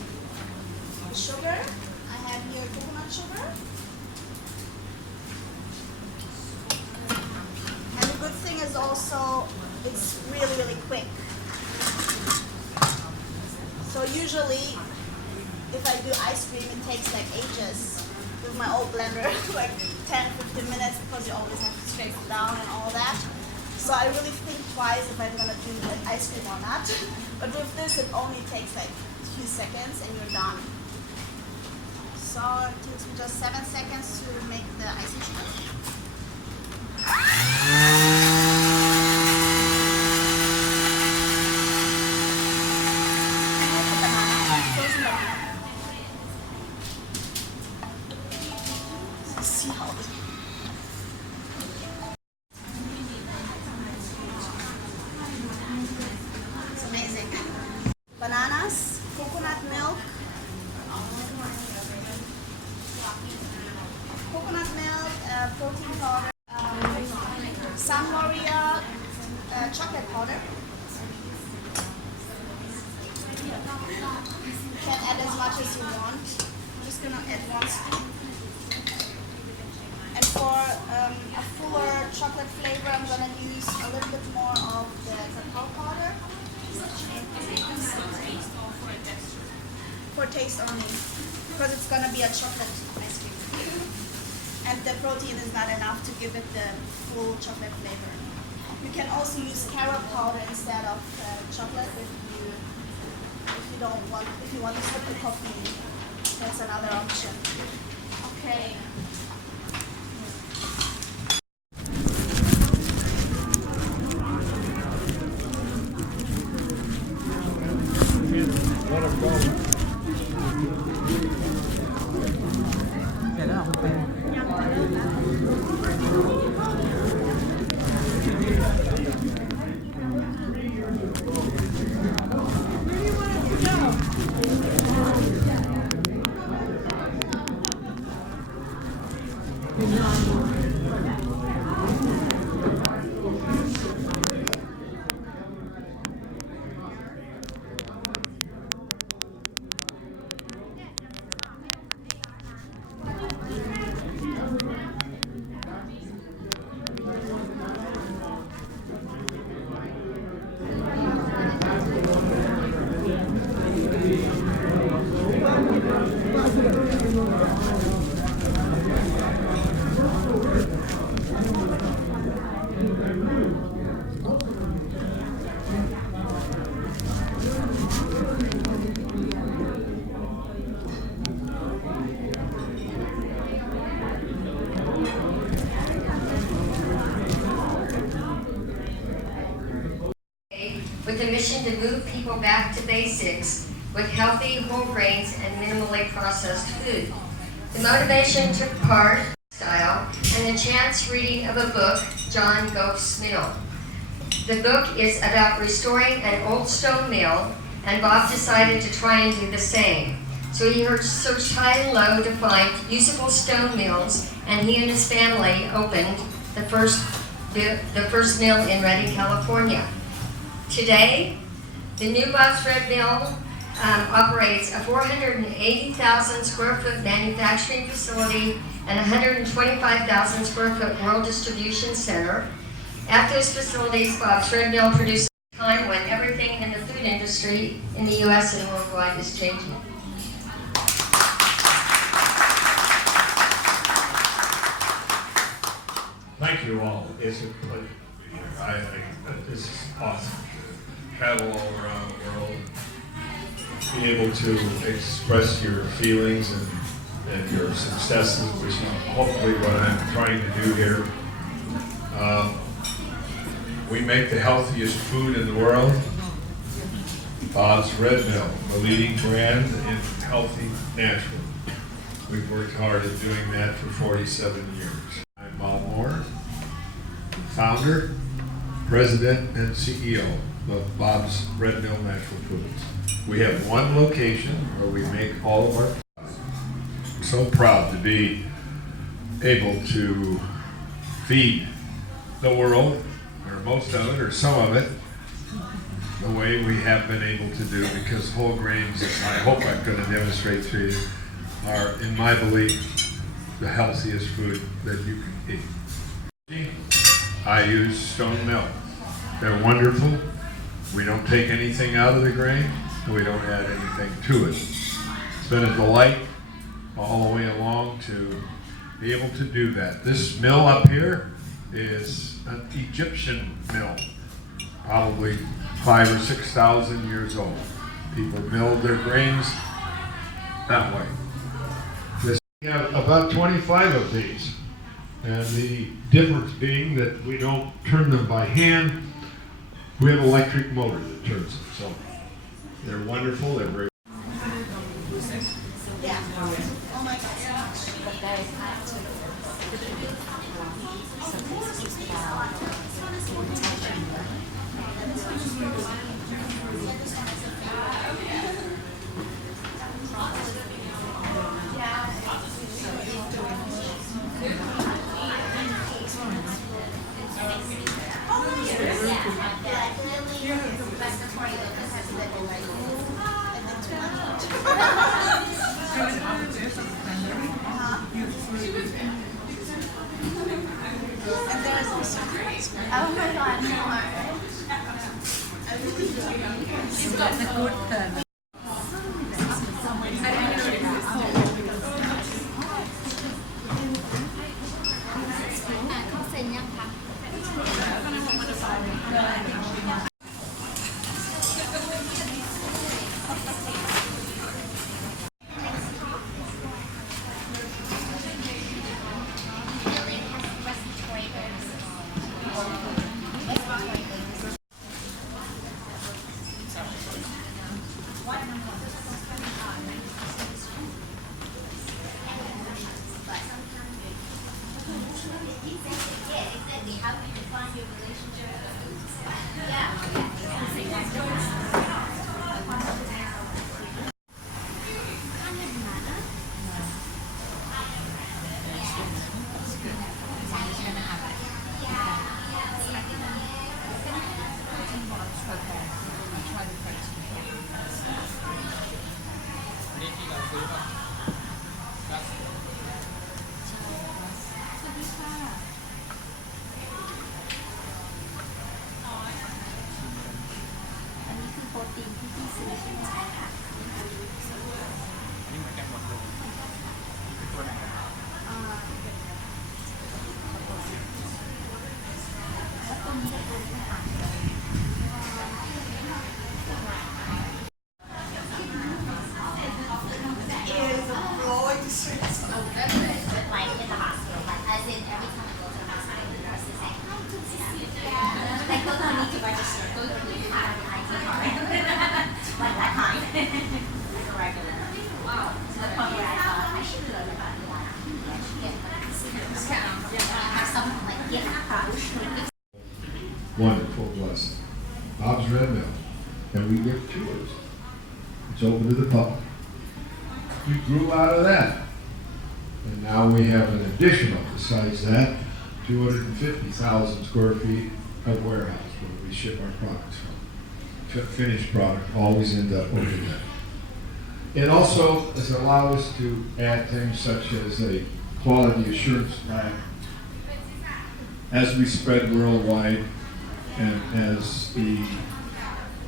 the sugar. I have here coconut sugar. And the good thing is also, it's really, really quick. So usually, if I do ice cream, it takes like ages. With my old blender, like 10-15 minutes because you always have to scrape it down and all that. So I really think twice if I'm gonna do the ice cream or not. But with this, it only takes like a few seconds and you're done. So it takes me just 7 seconds to make the icing sugar. And with the banana, frozen banana. See how it it's amazing. Bananas, coconut milk, protein powder, San Maria chocolate powder. You can add as much as you want. I'm just gonna add 1 scoop. And for a fuller chocolate flavor, I'm going to use a little bit more of the cacao powder. For taste only, because it's going to be a chocolate ice cream. And the protein is not enough to give it the full chocolate flavor. You can also use carob powder instead of chocolate if you want to skip the coffee. That's another option. Okay. Let her go. With a mission to move people back to basics with healthy whole grains and minimally processed food. The motivation took part style and the chance reading of a book, John Goff's Mill. The book is about restoring an old stone mill, and Bob decided to try and do the same. So he searched high and low to find usable stone mills, and he and his family opened the first mill in Redding, California. Today, the new Bob's Red Mill operates a 480,000 square foot manufacturing facility and 125,000 square foot world distribution center. At those facilities, Bob's Red Mill produces a time when everything in the food industry in the U.S. and worldwide is changing. Thank you all. It's a pleasure to be here. I think this is awesome to travel all around the world, be able to express your feelings and your successes, which is hopefully what I'm trying to do here. We make the healthiest food in the world. Bob's Red Mill, the leading brand in healthy natural. We've worked hard at doing that for 47 years. I'm Bob Moore, founder, president, and CEO of Bob's Red Mill Natural Foods. We have one location where we make all of our products. I'm so proud to be able to feed the world, or most of it, or some of it, the way we have been able to do, because whole grains, I hope I'm going to demonstrate to you, are, in my belief, the healthiest food that you can eat. I use stone milk. They're wonderful. We don't take anything out of the grain, and we don't add anything to it. It's been a delight all the way along to be able to do that. This mill up here is an Egyptian mill, probably 5,000 or 6,000 years old. People milled their grains that way. We have about 25 of these, and the difference being that we don't turn them by hand. We have an electric motor that turns them, so they're wonderful. They're very Oh my God, no. Like those don't need to register. Those don't need to have an ID card. Like that kind. Wonderful blessing. Bob's Red Mill. And we give tours. It's open to the public. We grew out of that. And now we have an additional, besides that, 250,000 square feet of warehouse where we ship our products from. Finished product always ends up over there. It also has allowed us to add things such as a quality assurance lab. As we spread worldwide and as the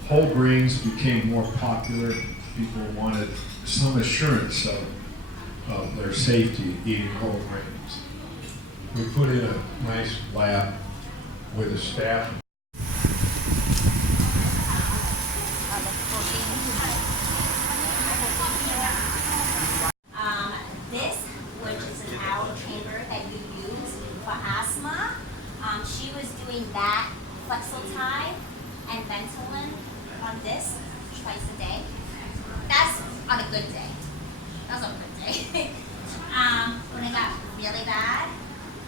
whole grains became more popular, people wanted some assurance of their safety eating whole grains. We put in a nice lab with a staff. This, which is an owl chamber that you use for asthma, she was doing that Flexotide and Ventolin on this twice a day. That's on a good day. That's on a good day. When it got really bad,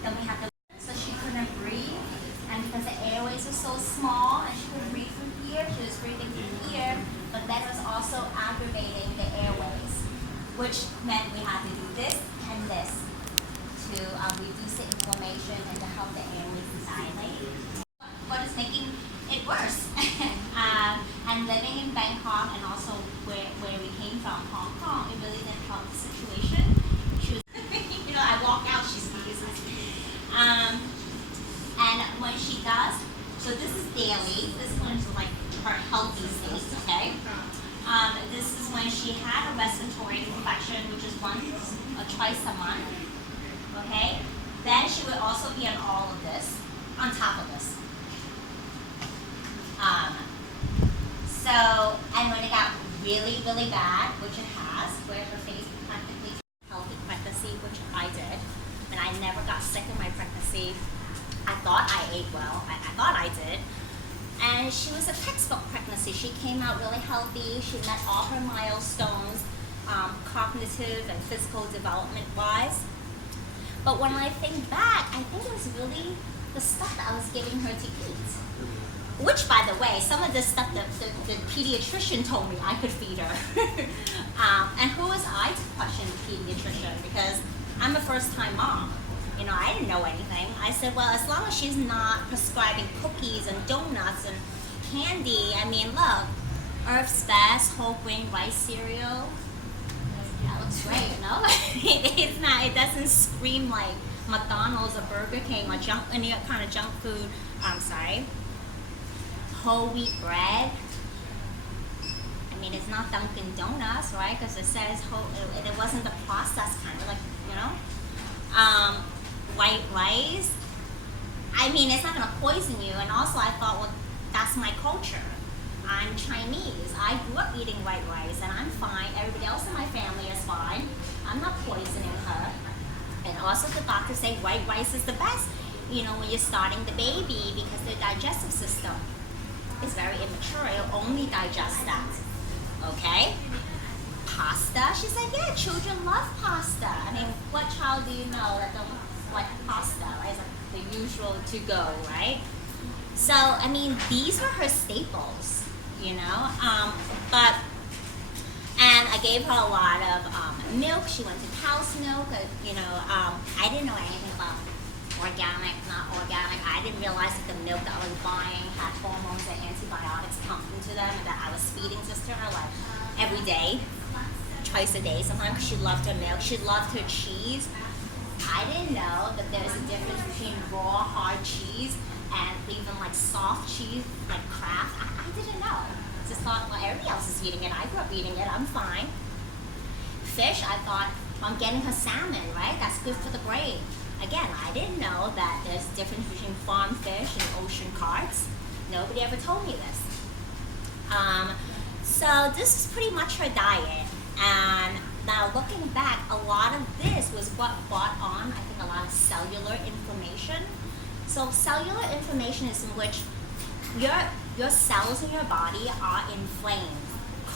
then we had to, so she couldn't breathe, and because the airways were so small and she couldn't breathe through here, she was breathing through here, but that was also aggravating the airways, which meant we had to do this and this to reduce the inflammation and to help the airways dilate. What is making it worse? And living in Bangkok and also where we came from, Hong Kong, it really didn't help the situation. She was, I walk out, she sneezes. And when she does, so this is daily, this one's like her healthy state, okay? This is when she had a respiratory infection, which is once or twice a month, okay? Then she would also be on all of this, on top of this. So, and when it got really, really bad, which it has, where her face practically healthy pregnancy, which I did, and I never got sick in my pregnancy. I thought I ate well, I thought I did. And she was a textbook pregnancy. She came out really healthy. She met all her milestones, cognitive and physical development wise. But when I think back, I think it was really the stuff that I was giving her to eat. Which, by the way, some of this stuff the pediatrician told me I could feed her. And who was I to question the pediatrician? Because I'm a first-time mom. I didn't know anything. I said, well, as long as she's not prescribing cookies and donuts and candy, I mean, look, Earth's Best, whole grain rice cereal, that looks great, It's not, it doesn't scream like McDonald's or Burger King or any kind of junk food. I'm sorry. Whole wheat bread. I mean, it's not Dunkin' Donuts, right? Because it says it wasn't the processed kind of white rice. I mean, it's not gonna poison you. And also, I thought, well, that's my culture. I'm Chinese. I grew up eating white rice, and I'm fine. Everybody else in my family is fine. I'm not poisoning her. And also, the doctors say white rice is the best. When you're starting the baby, because their digestive system is very immature. It'll only digest that. Okay? Pasta? She said, yeah, children love pasta. I mean, what child do you know that don't like pasta? Right? It's like the usual to go, right? So, I mean, these were her staples, and I gave her a lot of milk. She went to cow's milk. I didn't know anything about organic, not organic. I didn't realize that the milk that I was buying had hormones and antibiotics pumped into them, and that I was feeding this to her like every day, twice a day sometimes, because she loved her milk. She loved her cheese. I didn't know that there's a difference between raw, hard cheese and even like soft cheese, like Kraft. I didn't know. I just thought, well, everybody else is eating it. I grew up eating it. I'm fine. Fish, I thought, I'm getting her salmon, right? That's good for the brain. Again, I didn't know that there's a difference between farm fish and ocean carps. Nobody ever told me this. So this is pretty much her diet. And now looking back, a lot of this was what brought on, I think, a lot of cellular inflammation. So cellular inflammation is in which your cells in your body are inflamed,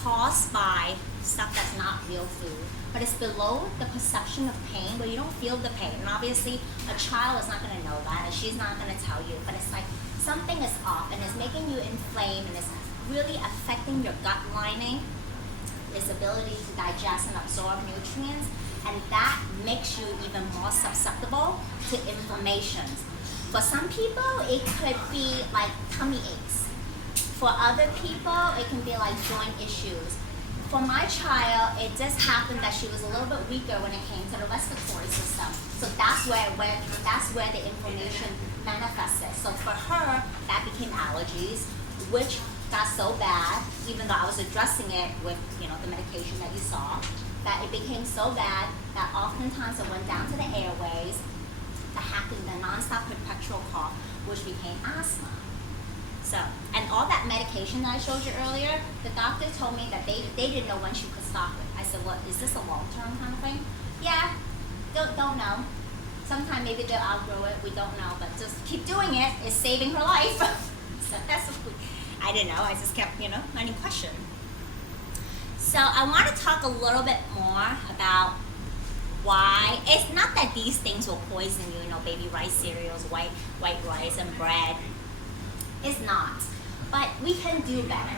caused by stuff that's not real food, but it's below the perception of pain where you don't feel the pain. And obviously, a child is not going to know that, and she's not going to tell you, but it's like something is off and it's making you inflamed and it's really affecting your gut lining, its ability to digest and absorb nutrients, and that makes you even more susceptible to inflammations. For some people, it could be like tummy aches. For other people, it can be like joint issues. For my child, it just happened that she was a little bit weaker when it came to the respiratory system. So that's where the inflammation manifested. So for her, that became allergies, which got so bad, even though I was addressing it with, you know, the medication that you saw, that it became so bad that oftentimes it went down to the airways, the nonstop perpetual cough, which became asthma. So, and all that medication that I showed you earlier, the doctor told me that they didn't know when she could stop it. I said, well, is this a long-term kind of thing? Yeah, don't know. Sometime maybe they'll outgrow it, we don't know, but just keep doing it, it's saving her life. So that's what I didn't know, I just kept, you know, finding question. So I want to talk a little bit more about why. It's not that these things will poison you, you know, baby rice cereals, white rice and bread. It's not. But we can do better,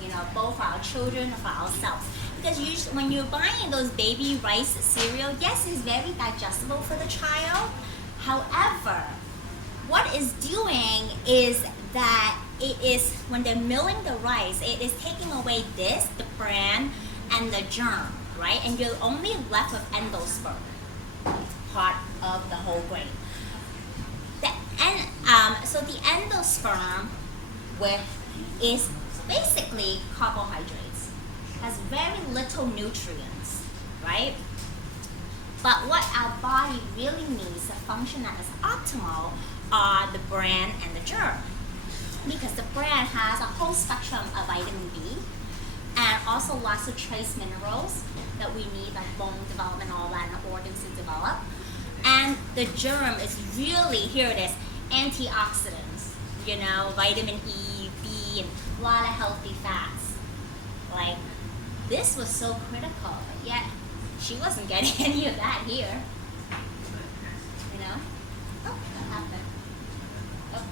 you know, both for our children and for ourselves. Because usually when you're buying those baby rice cereal, yes, it's very digestible for the child. However, what it's doing is that it is, when they're milling the rice, it is taking away the bran and the germ, right? And you're only left with endosperm, part of the whole grain. So the endosperm is basically carbohydrates, has very little nutrients, right? But what our body really needs to function at its optimal are the bran and the germ. Because the bran has a whole spectrum of vitamin B and also lots of trace minerals that we need, like bone development, all that, and organs to develop. And the germ is really, here it is, antioxidants, you know, vitamin E, B, and a lot of healthy fats. Like, this was so critical, but yet she wasn't getting any of that here, you know? Oh, what happened? Oh.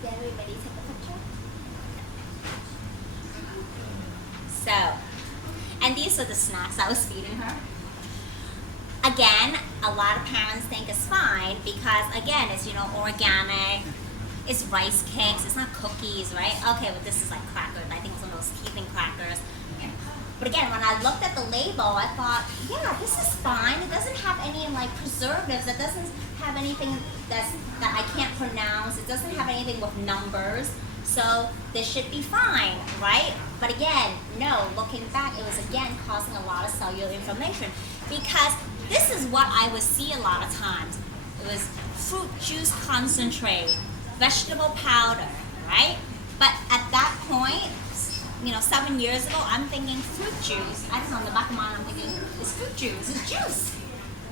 Did everybody take a picture? So, and these were the snacks I was feeding her. Again, a lot of parents think it's fine because, again, it's, you know, organic, it's rice cakes, it's not cookies, right? Okay, but this is like crackers. I think it's one of those teething crackers. But again, when I looked at the label, I thought, yeah, this is fine. It doesn't have any like preservatives. It doesn't have anything that I can't pronounce. It doesn't have anything with numbers. So this should be fine, right? But again, no, looking back, it was again causing a lot of cellular inflammation because this is what I would see a lot of times. It was fruit juice concentrate, vegetable powder, right? But at that point, you know, 7 years ago, I'm thinking fruit juice. I don't know, in the back of my mind, I'm thinking, it's fruit juice, it's juice.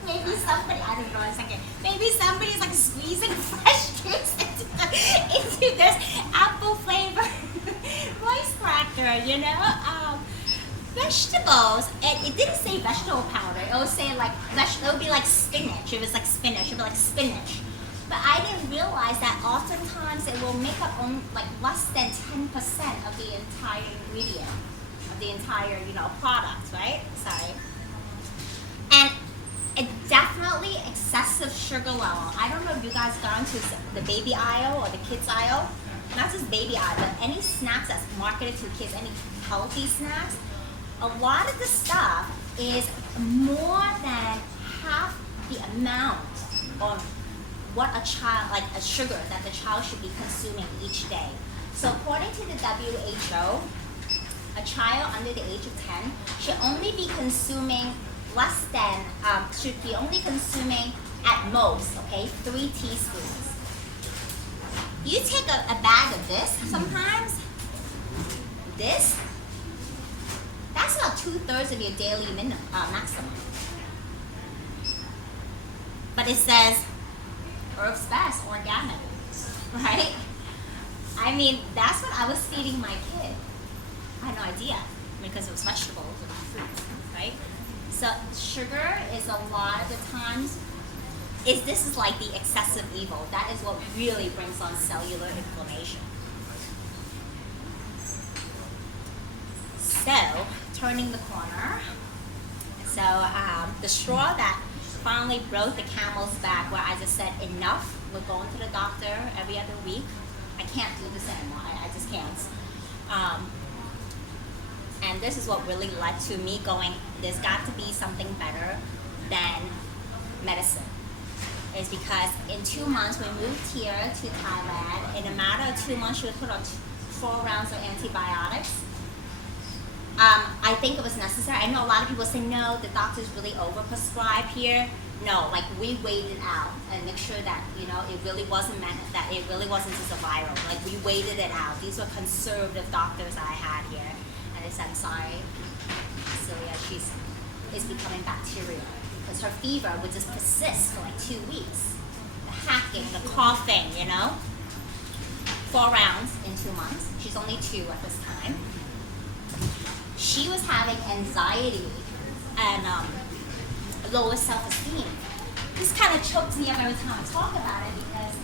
Maybe somebody, I don't know, I was thinking, maybe somebody's like squeezing fresh juice into this apple flavored rice cracker, you know? Vegetables, it didn't say vegetable powder. It was saying like, it would be like spinach. It was like spinach, it would be like spinach. But I didn't realize that oftentimes it will make up like less than 10% of the entire ingredient, of the entire, you know, product, right? Sorry. And it definitely excessive sugar level. I don't know if you guys gone to the baby aisle or the kids aisle. Not just baby aisle, but any snacks that's marketed to kids, any healthy snacks. A lot of the stuff is more than half the amount of what a child, like a sugar that the child should be consuming each day. So according to the WHO, a child under the age of 10 should only be consuming should be only consuming at most, okay, 3 teaspoons. You take a bag of this sometimes, that's about 2/3 of your daily maximum. But it says, Earth's Best, organic, right? I mean, that's what I was feeding my kid. I had no idea because it was vegetables and fruits, right? So sugar is a lot of the times, this is like the excessive evil. That is what really brings on cellular inflammation. So, turning the corner. So, the straw that finally broke the camel's back, where I just said, enough, we're going to the doctor every other week. I can't do this anymore, I just can't. And this is what really led to me going, there's got to be something better than medicine. Is because in 2 months, we moved here to Thailand. In a matter of 2 months, she was put on 4 rounds of antibiotics. I think it was necessary. I know a lot of people say, no, the doctors really overprescribe here. No, like we waited out and make sure that, it really wasn't meant, that it really wasn't just a viral. Like we waited it out. These were conservative doctors I had here. And they said, I'm sorry, Celia, is becoming bacterial. Because her fever would just persist for like 2 weeks. The hacking, the coughing, 4 rounds in 2 months. She's only 2 at this time. She was having anxiety and lower self-esteem. This kind of chokes me up every time I talk about it because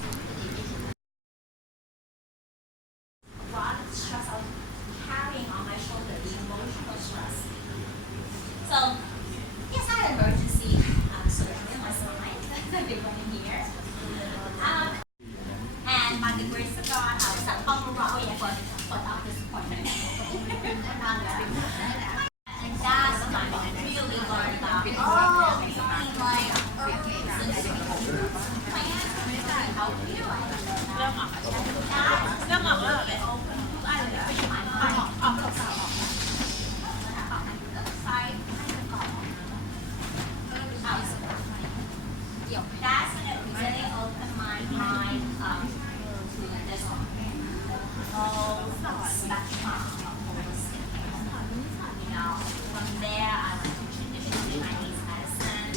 a lot of the stress I was carrying on my shoulders, the emotional stress. So, yes, I had an emergency surgery on my spine. They went in here. And by the grace of God, I was at Pomerania for doctor's appointment. And that's when I really learned about, being like, herbs and plants can help you. That's when it really opened my mind to this whole spectrum of holistic care. From there I went to traditional Chinese medicine,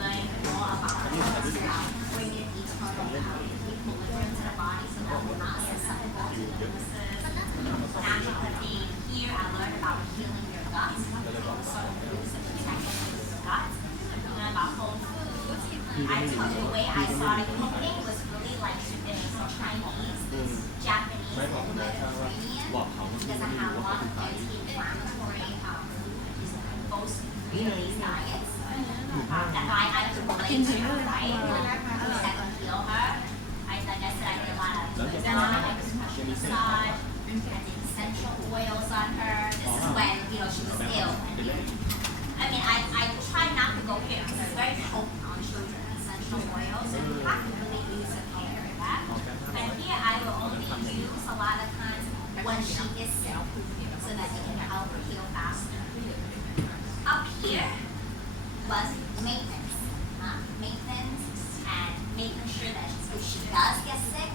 learning more about the process of bringing eternal equilibrium to the body so that we're not susceptible to illnesses. Naturopathy, here I learned about healing your gut, so roots and protecting your gut. Learned about whole foods. I took the way I started cooking was really like traditional Chinese, Japanese, and Mediterranean, because I have a lot of anti-inflammatory both these diets that I could relate to, right? That can heal her. Like I said, I did a lot of expression massage, I did essential oils on her. This is when, she was ill. I tried not to go here because it's very potent on children, essential oils, and you have to really use a care of that. And here I will only use a lot of times when she is sick so that it can help her heal faster. Up here was maintenance. Maintenance and making sure that if she does get sick,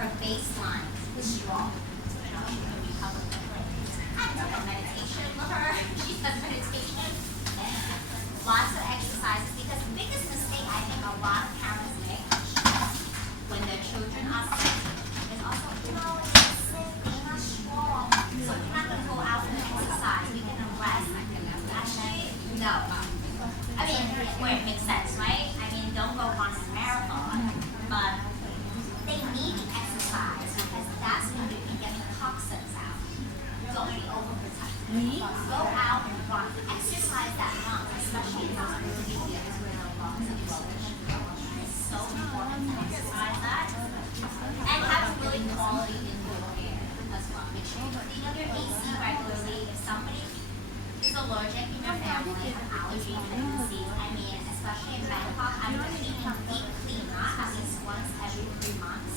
her baseline is strong. She can recover quickly. I took a meditation with her. She does meditation. Lots of exercises because the biggest mistake I think a lot of parents make when their children are sick is also, it's sick, they're not strong, so we're not going to go out and exercise, we can rest. Actually, no. Where it makes sense, right? Don't go run a marathon, but they need exercise because that's when you can get the toxins out. Don't be overprotected. Go out and run. Exercise that lungs, especially in those early years where the lungs are blowing. It's so important to exercise that. And have really quality indoor air as well. Make sure you clean up your AC regularly. If somebody is allergic in your family, an allergy pregnancy, especially in Bangkok, I'm recommending deep clean, not at least once every 3 months.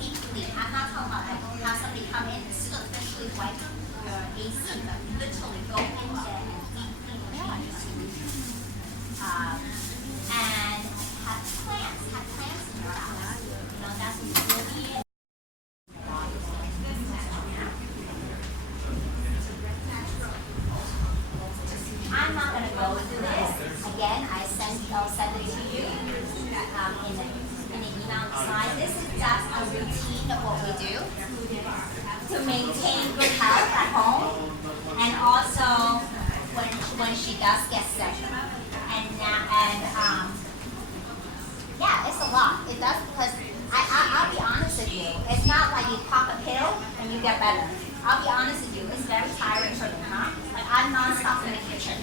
Deep clean. I'm not talking about have somebody come in and superficially wipe your AC, but literally go in there and deep clean and change your solution. And have plants in your house. That's really I'm not going to go into this. Again, I'll send it to you in an email slide. This is just a routine of what we do to maintain good health at home. does get sick. Yeah, it's a lot. It does because I'll be honest with you. It's not like you pop a pill and you get better. I'll be honest with you. It's very tiring for me, huh? Like I'm nonstop in the kitchen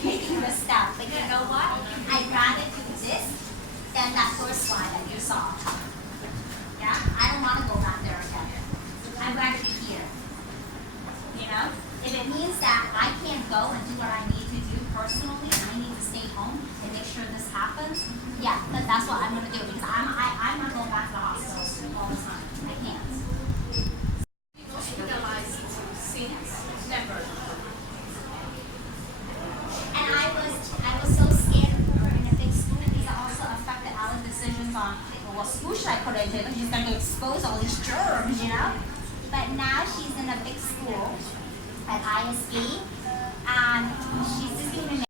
making this stuff. But you know what? I'd rather do this than that first slide that you saw. Yeah, I don't want to go back there again. I'd rather be here. You know, if it means that I can't go and do what I need to do personally, and I need to stay home and make sure this happens, yeah, that's what I'm going to do because I'm not going back to the hospital all the time. I can't. Never. And I was so scared of her in a big school because it also affected our decisions on what school should I put her into. She's going to expose all these germs, you know. But now she's in a big school at ISB, and she's just doing.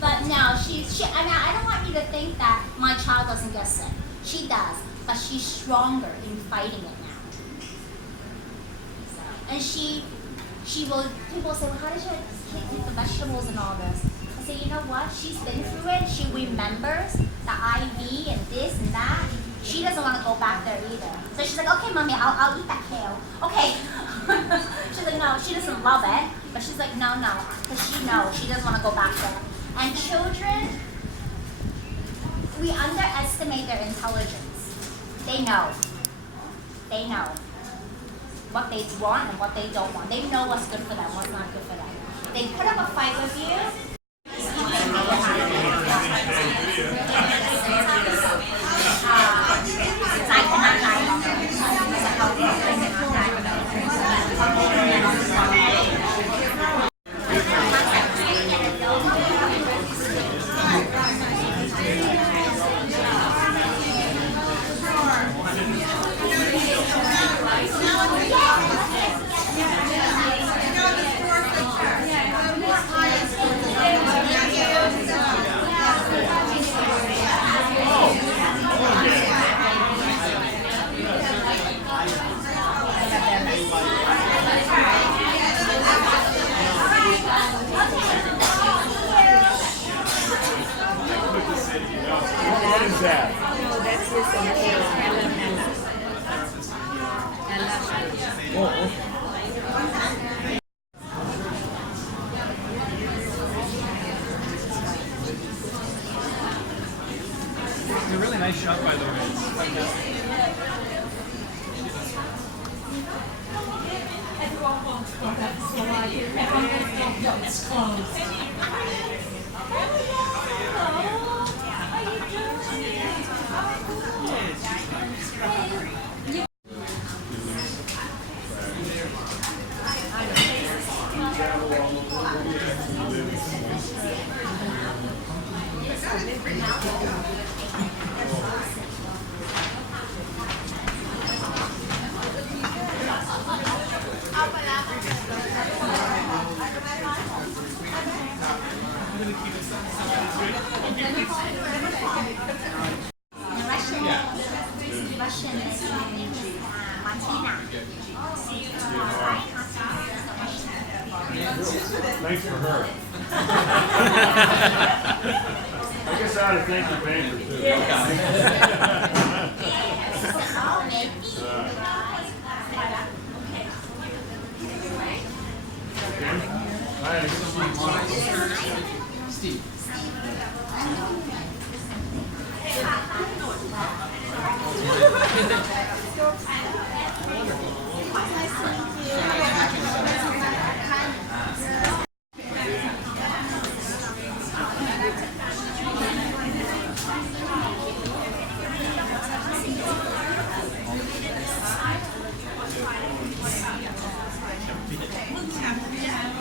But no, I mean, I don't want you to think that my child doesn't get sick. She does, but she's stronger in fighting it now. And she will, people say, well, how did she take the vegetables and all this? I say, you know what? She's been through it. She remembers the IV and this and that. She doesn't want to go back there either. So she's like, okay, mommy, I'll eat that kale. Okay. She's like, no, she doesn't love it. But she's like, no, because she knows she doesn't want to go back there. And children, we underestimate their intelligence. They know. They know what they want and what they don't want. They know what's good for them, what's not good for them. They put up a fight with you. It's a really nice shot, by the way. It's fantastic. It's closed. Thanks for her. I guess I ought to thank the banker too. Steve. Yeah.